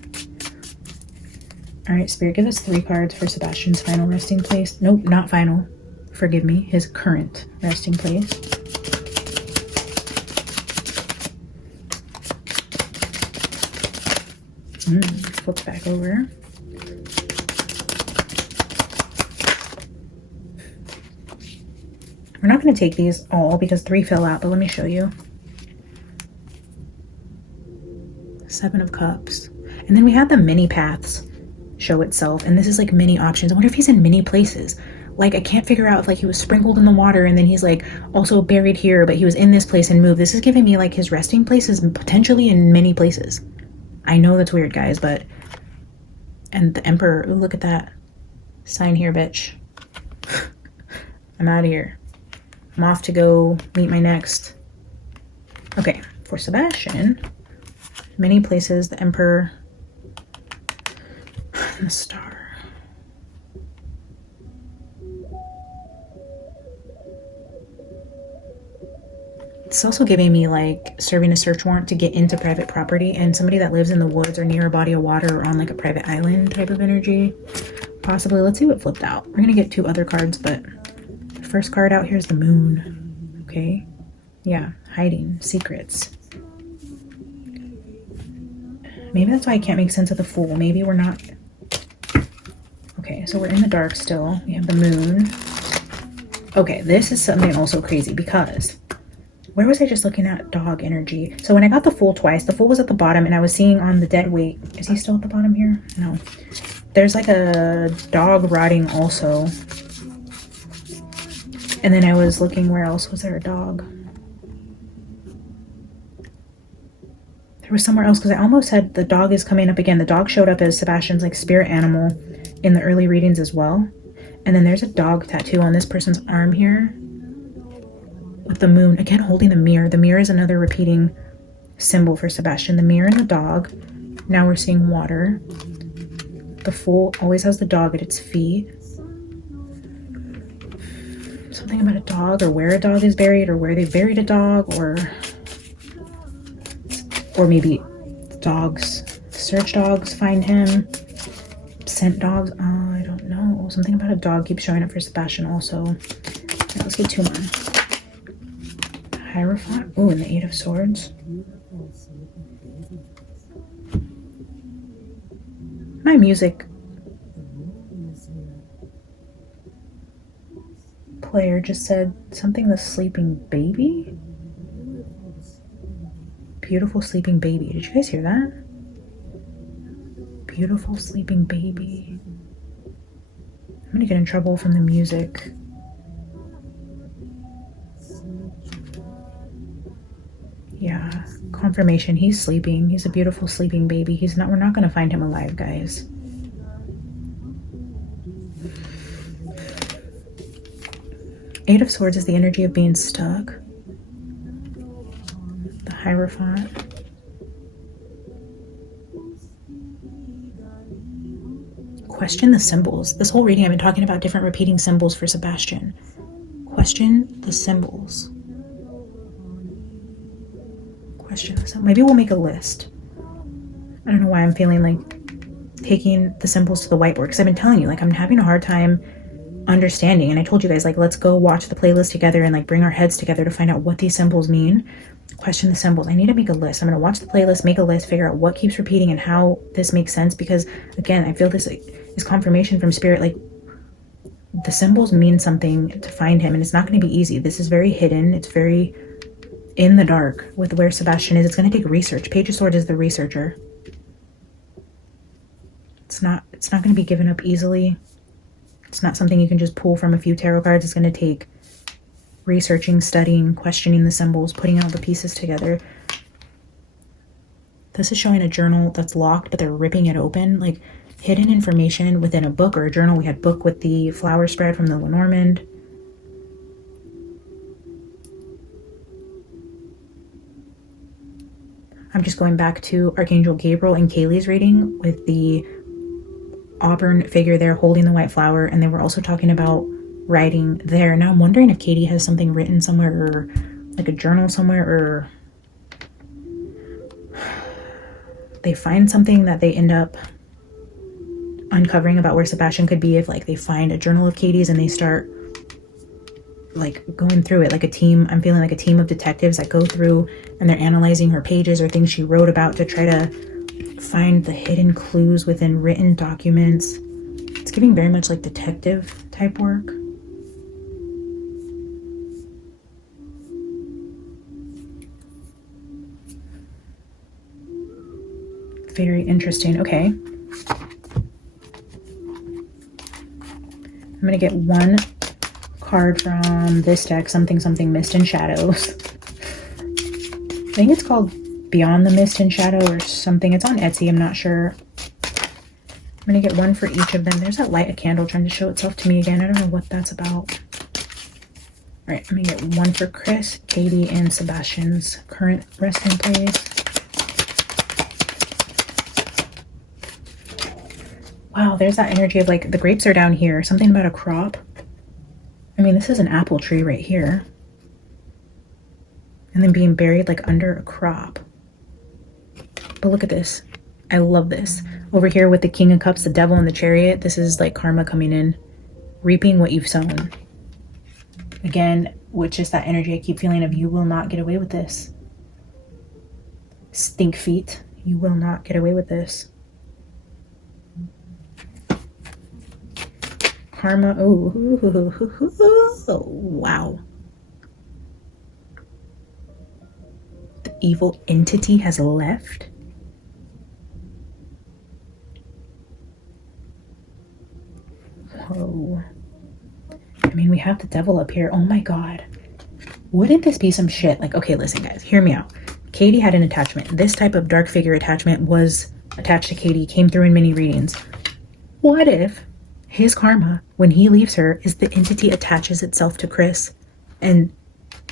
All right, Spirit, give us 3 cards for Sebastian's final resting place. Nope, not final. Forgive me. His current resting place. Flip back over. We're not going to take these all because 3 fell out, but let me show you. 7 of Cups. And then we had the mini paths show itself, and this is like many options. I wonder if he's in many places. Like, I can't figure out if like he was sprinkled in the water and then he's like also buried here, but he was in this place and moved. This is giving me like his resting place is potentially in many places. I know that's weird, guys, but... And the Emperor, ooh, look at that. Sign here, bitch. I'm out of here. I'm off to go meet my next. Okay, for Sebastian, many places, the Emperor, and the Star. It's also giving me like serving a search warrant to get into private property, and somebody that lives in the woods or near a body of water or on like a private island type of energy. Possibly. Let's see what flipped out. We're gonna get 2 other cards, but the first card out here is the Moon. Okay. Yeah, hiding, secrets. Maybe that's why I can't make sense of the Fool. Maybe we're not... Okay, so we're in the dark still. We have the Moon. Okay, this is something also crazy because... Where was I just looking at dog energy? So when I got the Fool twice, the Fool was at the bottom and I was seeing on the dead weight. Is he still at the bottom here? No. There's like a dog rotting also. And then I was looking, where else was there a dog? There was somewhere else because I almost said the dog is coming up again. The dog showed up as Sebastian's like spirit animal in the early readings as well. And then there's a dog tattoo on this person's arm here. With the Moon, again holding the mirror. The mirror is another repeating symbol for Sebastian. The mirror and the dog. Now we're seeing water. The Fool always has the dog at its feet. Something about a dog, or where a dog is buried, or where they buried a dog, or maybe dogs, search dogs find him. Scent dogs, I don't know. Something about a dog keeps showing up for Sebastian also. Right, let's get 2 more. Hierophant. Oh, and the 8 of Swords. My music player just said something, the sleeping baby? Beautiful sleeping baby. Did you guys hear that? Beautiful sleeping baby. I'm gonna get in trouble from the music. Yeah, confirmation. He's sleeping. He's a beautiful sleeping baby. We're not gonna find him alive, guys. Eight of Swords is the energy of being stuck. The Hierophant. Question the symbols. This whole reading I've been talking about different repeating symbols for Sebastian. Question the symbols. Question the symbols. Maybe we'll make a list. I don't know why I'm feeling like taking the symbols to the whiteboard, because I've been telling you, like, I'm having a hard time understanding, and I told you guys, like, let's go watch the playlist together and like bring our heads together to find out what these symbols mean. Question the symbols. I need to make a list. I'm going to watch the playlist, make a list, figure out what keeps repeating and how this makes sense, because again, I feel this is confirmation from spirit, like the symbols mean something to find him, and it's not going to be easy. This is very hidden. It's very in the dark with where Sebastian is. It's going to take research. Page of Swords is the researcher. It's not going to be given up easily. It's not something you can just pull from a few tarot cards. It's going to take researching, studying, questioning the symbols, putting all the pieces together. This is showing a journal that's locked, but they're ripping it open. Like hidden information within a book or a journal. We had book with the flower spread from the Lenormand. I'm just going back to Archangel Gabriel and Kaylee's reading with the auburn figure there holding the white flower, and they were also talking about writing there. Now I'm wondering if Katie has something written somewhere, or like a journal somewhere, or they find something that they end up uncovering about where Sebastian could be, if like they find a journal of Katie's and they start like going through it like a team. I'm feeling like a team of detectives that go through and they're analyzing her pages or things she wrote about to try to find the hidden clues within written documents. It's giving very much like detective type work. Very interesting. Okay. I'm going to get one card from this deck, something Mist and Shadows. I think it's called Beyond the Mist and Shadow or something. It's on Etsy, I'm not sure. I'm going to get one for each of them. There's that light, a candle trying to show itself to me again. I don't know what that's about. All right, I'm going to get one for Chris, Katie, and Sebastian's current resting place. Wow, there's that energy of like the grapes are down here. Something about a crop. I mean, this is an apple tree right here. And then being buried like under a crop. But look at this. I love this. Over here with the King of Cups, the Devil, and the Chariot. This is like karma coming in. Reaping what you've sown. Again, which is that energy I keep feeling of you will not get away with this. Stink feet. You will not get away with this. Karma. Oh, wow. The evil entity has left. Whoa. I mean, we have the Devil up here. Oh my God. Wouldn't this be some shit? Like, okay, listen, guys, hear me out. Katie had an attachment. This type of dark figure attachment was attached to Katie, came through in many readings. What if his karma, when he leaves her, is the entity attaches itself to Chris and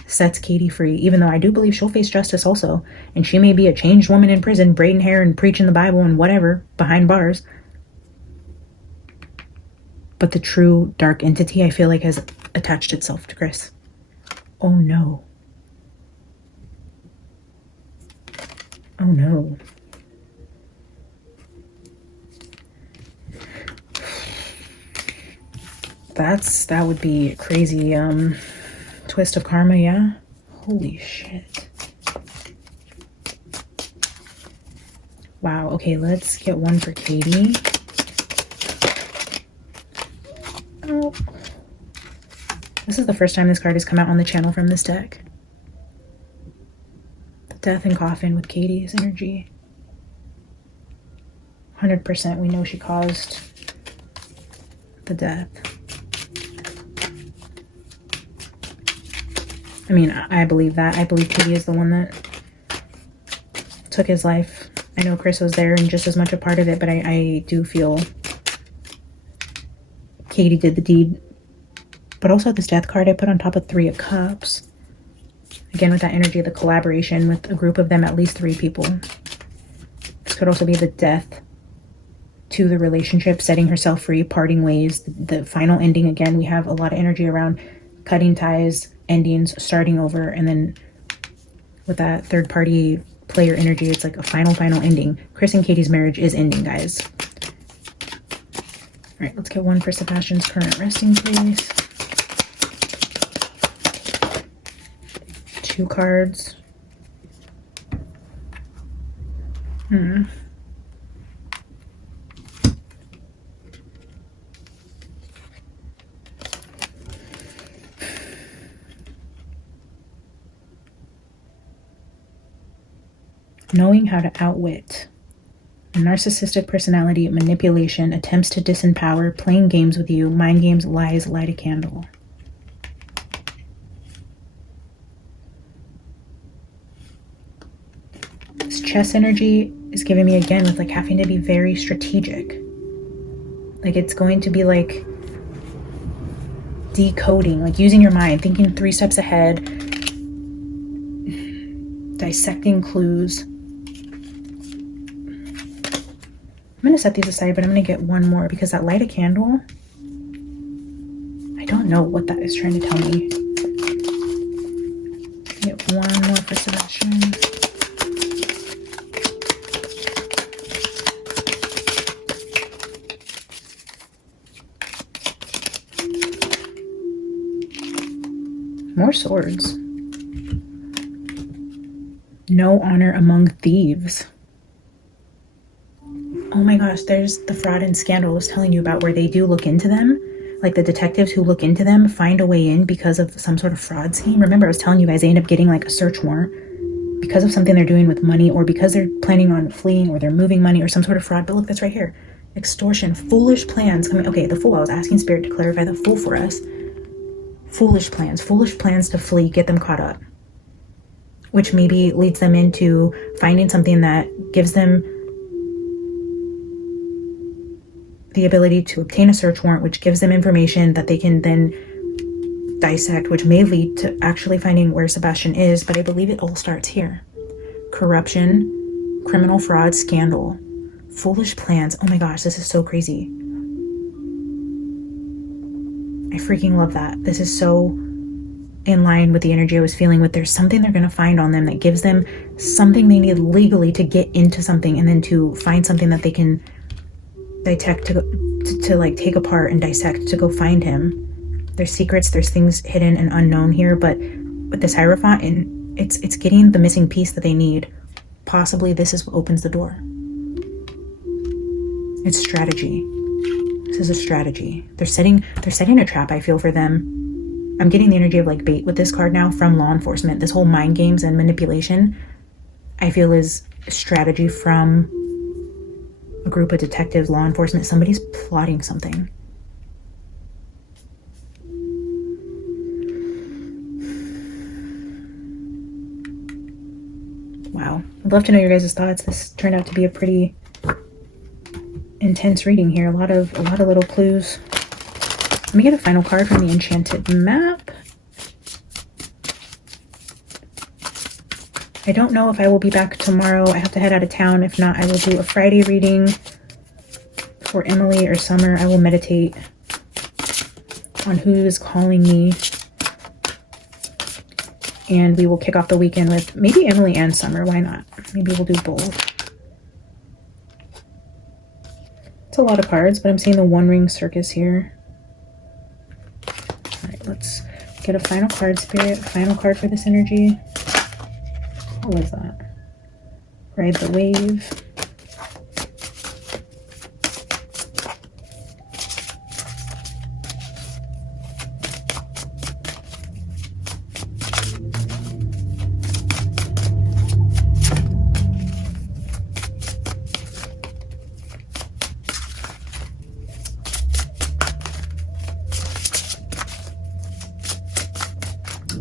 sets Katie free? Even though I do believe she'll face justice also. And she may be a changed woman in prison, braiding hair and preaching the Bible and whatever, behind bars. But the true dark entity, I feel like, has attached itself to Chris. Oh no. Oh no. That would be a crazy twist of karma, yeah? Holy shit. Wow, okay, let's get one for Katie. Oh. This is the first time this card has come out on the channel from this deck. The Death and Coffin with Katie's energy. 100% we know she caused the death. I mean, I believe that. I believe Katie is the one that took his life. I know Chris was there and just as much a part of it, but I do feel Katie did the deed. But also this death card I put on top of 3 of Cups. Again, with that energy of the collaboration with a group of them, at least 3 people. This could also be the death to the relationship, setting herself free, parting ways, the final ending. Again, we have a lot of energy around cutting ties, endings, starting over, and then with that third party player energy, it's like a final ending. Chris and Katie's marriage is ending, guys. All right, let's get one for Sebastian's current resting place. 2 cards. Knowing how to outwit. A narcissistic personality, manipulation, attempts to disempower, playing games with you, mind games, lies, light a candle. chess energy is giving me again with like having to be very strategic. Like it's going to be like decoding, like using your mind, thinking 3 steps ahead, dissecting clues. I'm going to set these aside, but I'm going to get one more because that light a candle, I don't know what that is trying to tell me. Get one more for Sebastian. More swords. No honor among thieves. Oh my gosh, there's the fraud and scandal I was telling you about where they do look into them. Like the detectives who look into them find a way in because of some sort of fraud scheme. Remember I was telling you guys they end up getting like a search warrant because of something they're doing with money, or because they're planning on fleeing, or they're moving money, or some sort of fraud. But look, that's right here. Extortion, foolish plans coming. Okay, the Fool. I was asking Spirit to clarify the Fool for us. Foolish plans to flee, get them caught up. Which maybe leads them into finding something that gives them the ability to obtain a search warrant, which gives them information that they can then dissect, which may lead to actually finding where Sebastian is. But I believe it all starts here. Corruption, criminal fraud, scandal, foolish plans. Oh my gosh, this is so crazy. I freaking love that. This is so in line with the energy I was feeling with there's something they're going to find on them that gives them something they need legally to get into something, and then to find something that they can dissect, to like take apart and dissect to go find him. There's secrets, there's things hidden and unknown here, but with this Hierophant, and it's getting the missing piece that they need. Possibly this is what opens the door. It's strategy. This is a strategy. They're setting a trap, I feel, for them. I'm getting the energy of like bait with this card now from law enforcement. This whole mind games and manipulation, I feel, is strategy from a group of detectives, law enforcement. Somebody's plotting something. Wow. I'd love to know your guys' thoughts. This turned out to be a pretty intense reading here. A lot of little clues. Let me get a final card from the Enchanted Map. I don't know if I will be back tomorrow. I have to head out of town. If not, I will do a Friday reading for Emily or Summer. I will meditate on who is calling me. And we will kick off the weekend with maybe Emily and Summer. Why not? Maybe we'll do both. It's a lot of cards, but I'm seeing the One Ring Circus here. All right, let's get a final card, Spirit. Final card for this energy. What was that? Ride the Wave.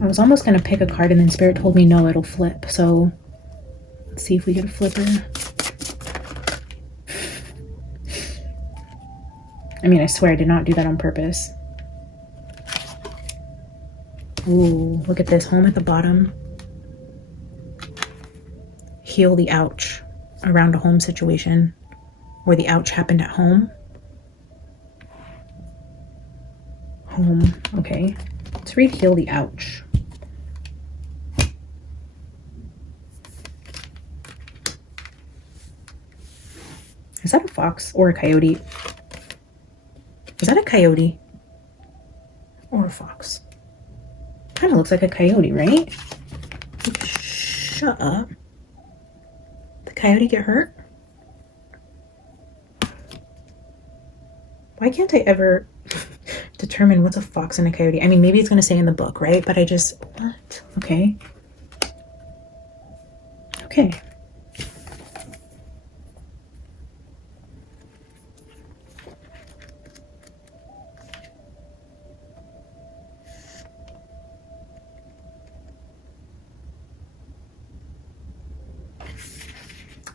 I was almost going to pick a card and then Spirit told me no, it'll flip. So let's see if we get a flipper. I mean, I swear I did not do that on purpose. Ooh, look at this. Home at the bottom. Heal the ouch around a home situation where the ouch happened at home. Home. Okay. Let's read Heal the Ouch. Is that a fox or a coyote? Is that a coyote or a fox? Kind of looks like a coyote, right? Shut up. The coyote get hurt? Why can't I ever determine what's a fox and a coyote? I mean, maybe it's going to say in the book, right? But I just, what? Okay. Okay.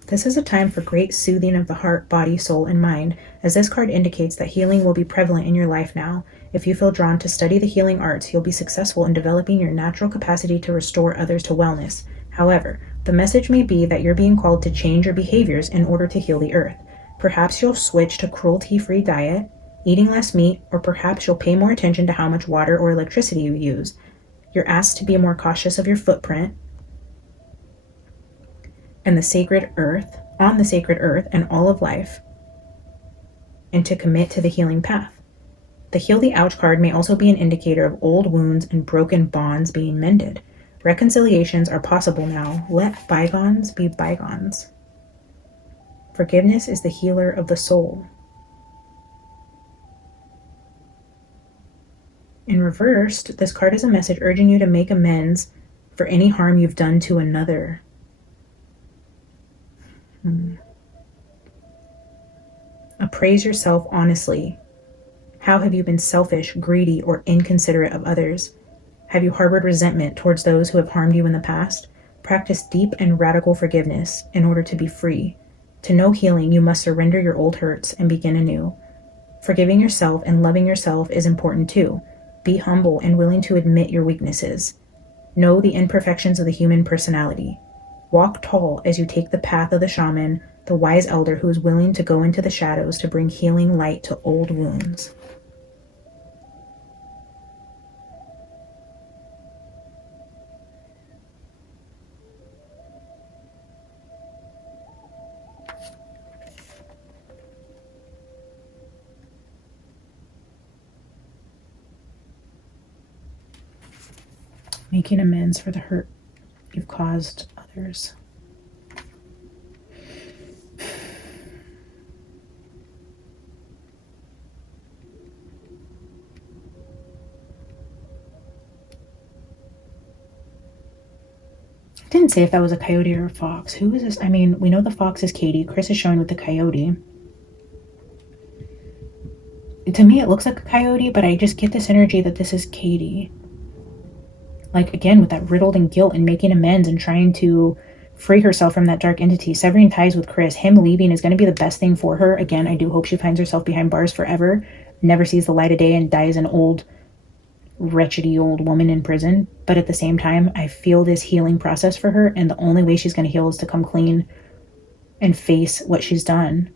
This is a time for great soothing of the heart, body, soul, and mind, as this card indicates that healing will be prevalent in your life now. If you feel drawn to study the healing arts, you'll be successful in developing your natural capacity to restore others to wellness. However, the message may be that you're being called to change your behaviors in order to heal the earth. Perhaps you'll switch to cruelty-free diet, eating less meat, or perhaps you'll pay more attention to how much water or electricity you use. You're asked to be more cautious of your footprint and the sacred earth, on the sacred earth and all of life, and to commit to the healing path. The Heal the Ouch card may also be an indicator of old wounds and broken bonds being mended. Reconciliations are possible now. Let bygones be bygones. Forgiveness is the healer of the soul. In reversed, this card is a message urging you to make amends for any harm you've done to another. Appraise yourself honestly. How have you been selfish, greedy, or inconsiderate of others? Have you harbored resentment towards those who have harmed you in the past? Practice deep and radical forgiveness in order to be free. To know healing, you must surrender your old hurts and begin anew. Forgiving yourself and loving yourself is important too. Be humble and willing to admit your weaknesses. Know the imperfections of the human personality. Walk tall as you take the path of the shaman, the wise elder who is willing to go into the shadows to bring healing light to old wounds. Making amends for the hurt you've caused others. I didn't say if that was a coyote or a fox. Who is this? I mean, we know the fox is Katie. Chris is showing with the coyote. To me, it looks like a coyote, but I just get this energy that this is Katie. Like, again, with that riddled in guilt and making amends and trying to free herself from that dark entity, severing ties with Chris. Him leaving is going to be the best thing for her. Again, I do hope she finds herself behind bars forever, never sees the light of day, and dies an old, wretchedy old woman in prison. But at the same time, I feel this healing process for her, and the only way she's going to heal is to come clean and face what she's done.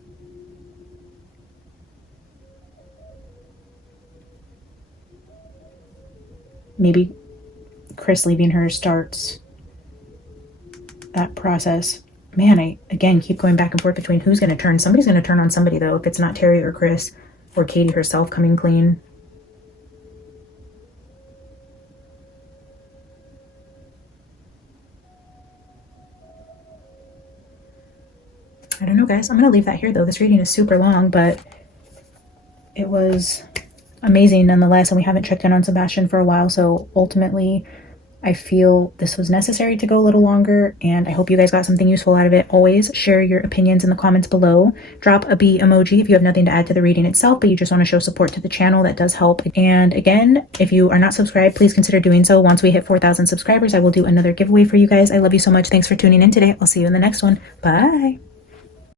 Maybe Chris leaving her starts that process. Man, I, again, keep going back and forth between who's going to turn. Somebody's going to turn on somebody, though, if it's not Terry or Chris or Katie herself coming clean. I don't know, guys. I'm going to leave that here, though. This reading is super long, but it was amazing nonetheless, and we haven't checked in on Sebastian for a while, so ultimately I feel this was necessary to go a little longer, and I hope you guys got something useful out of it. Always share your opinions in the comments below. Drop a bee emoji if you have nothing to add to the reading itself, but you just want to show support to the channel. That does help. And again, if you are not subscribed, please consider doing so. Once we hit 4,000 subscribers, I will do another giveaway for you guys. I love you so much. Thanks for tuning in today. I'll see you in the next one. Bye.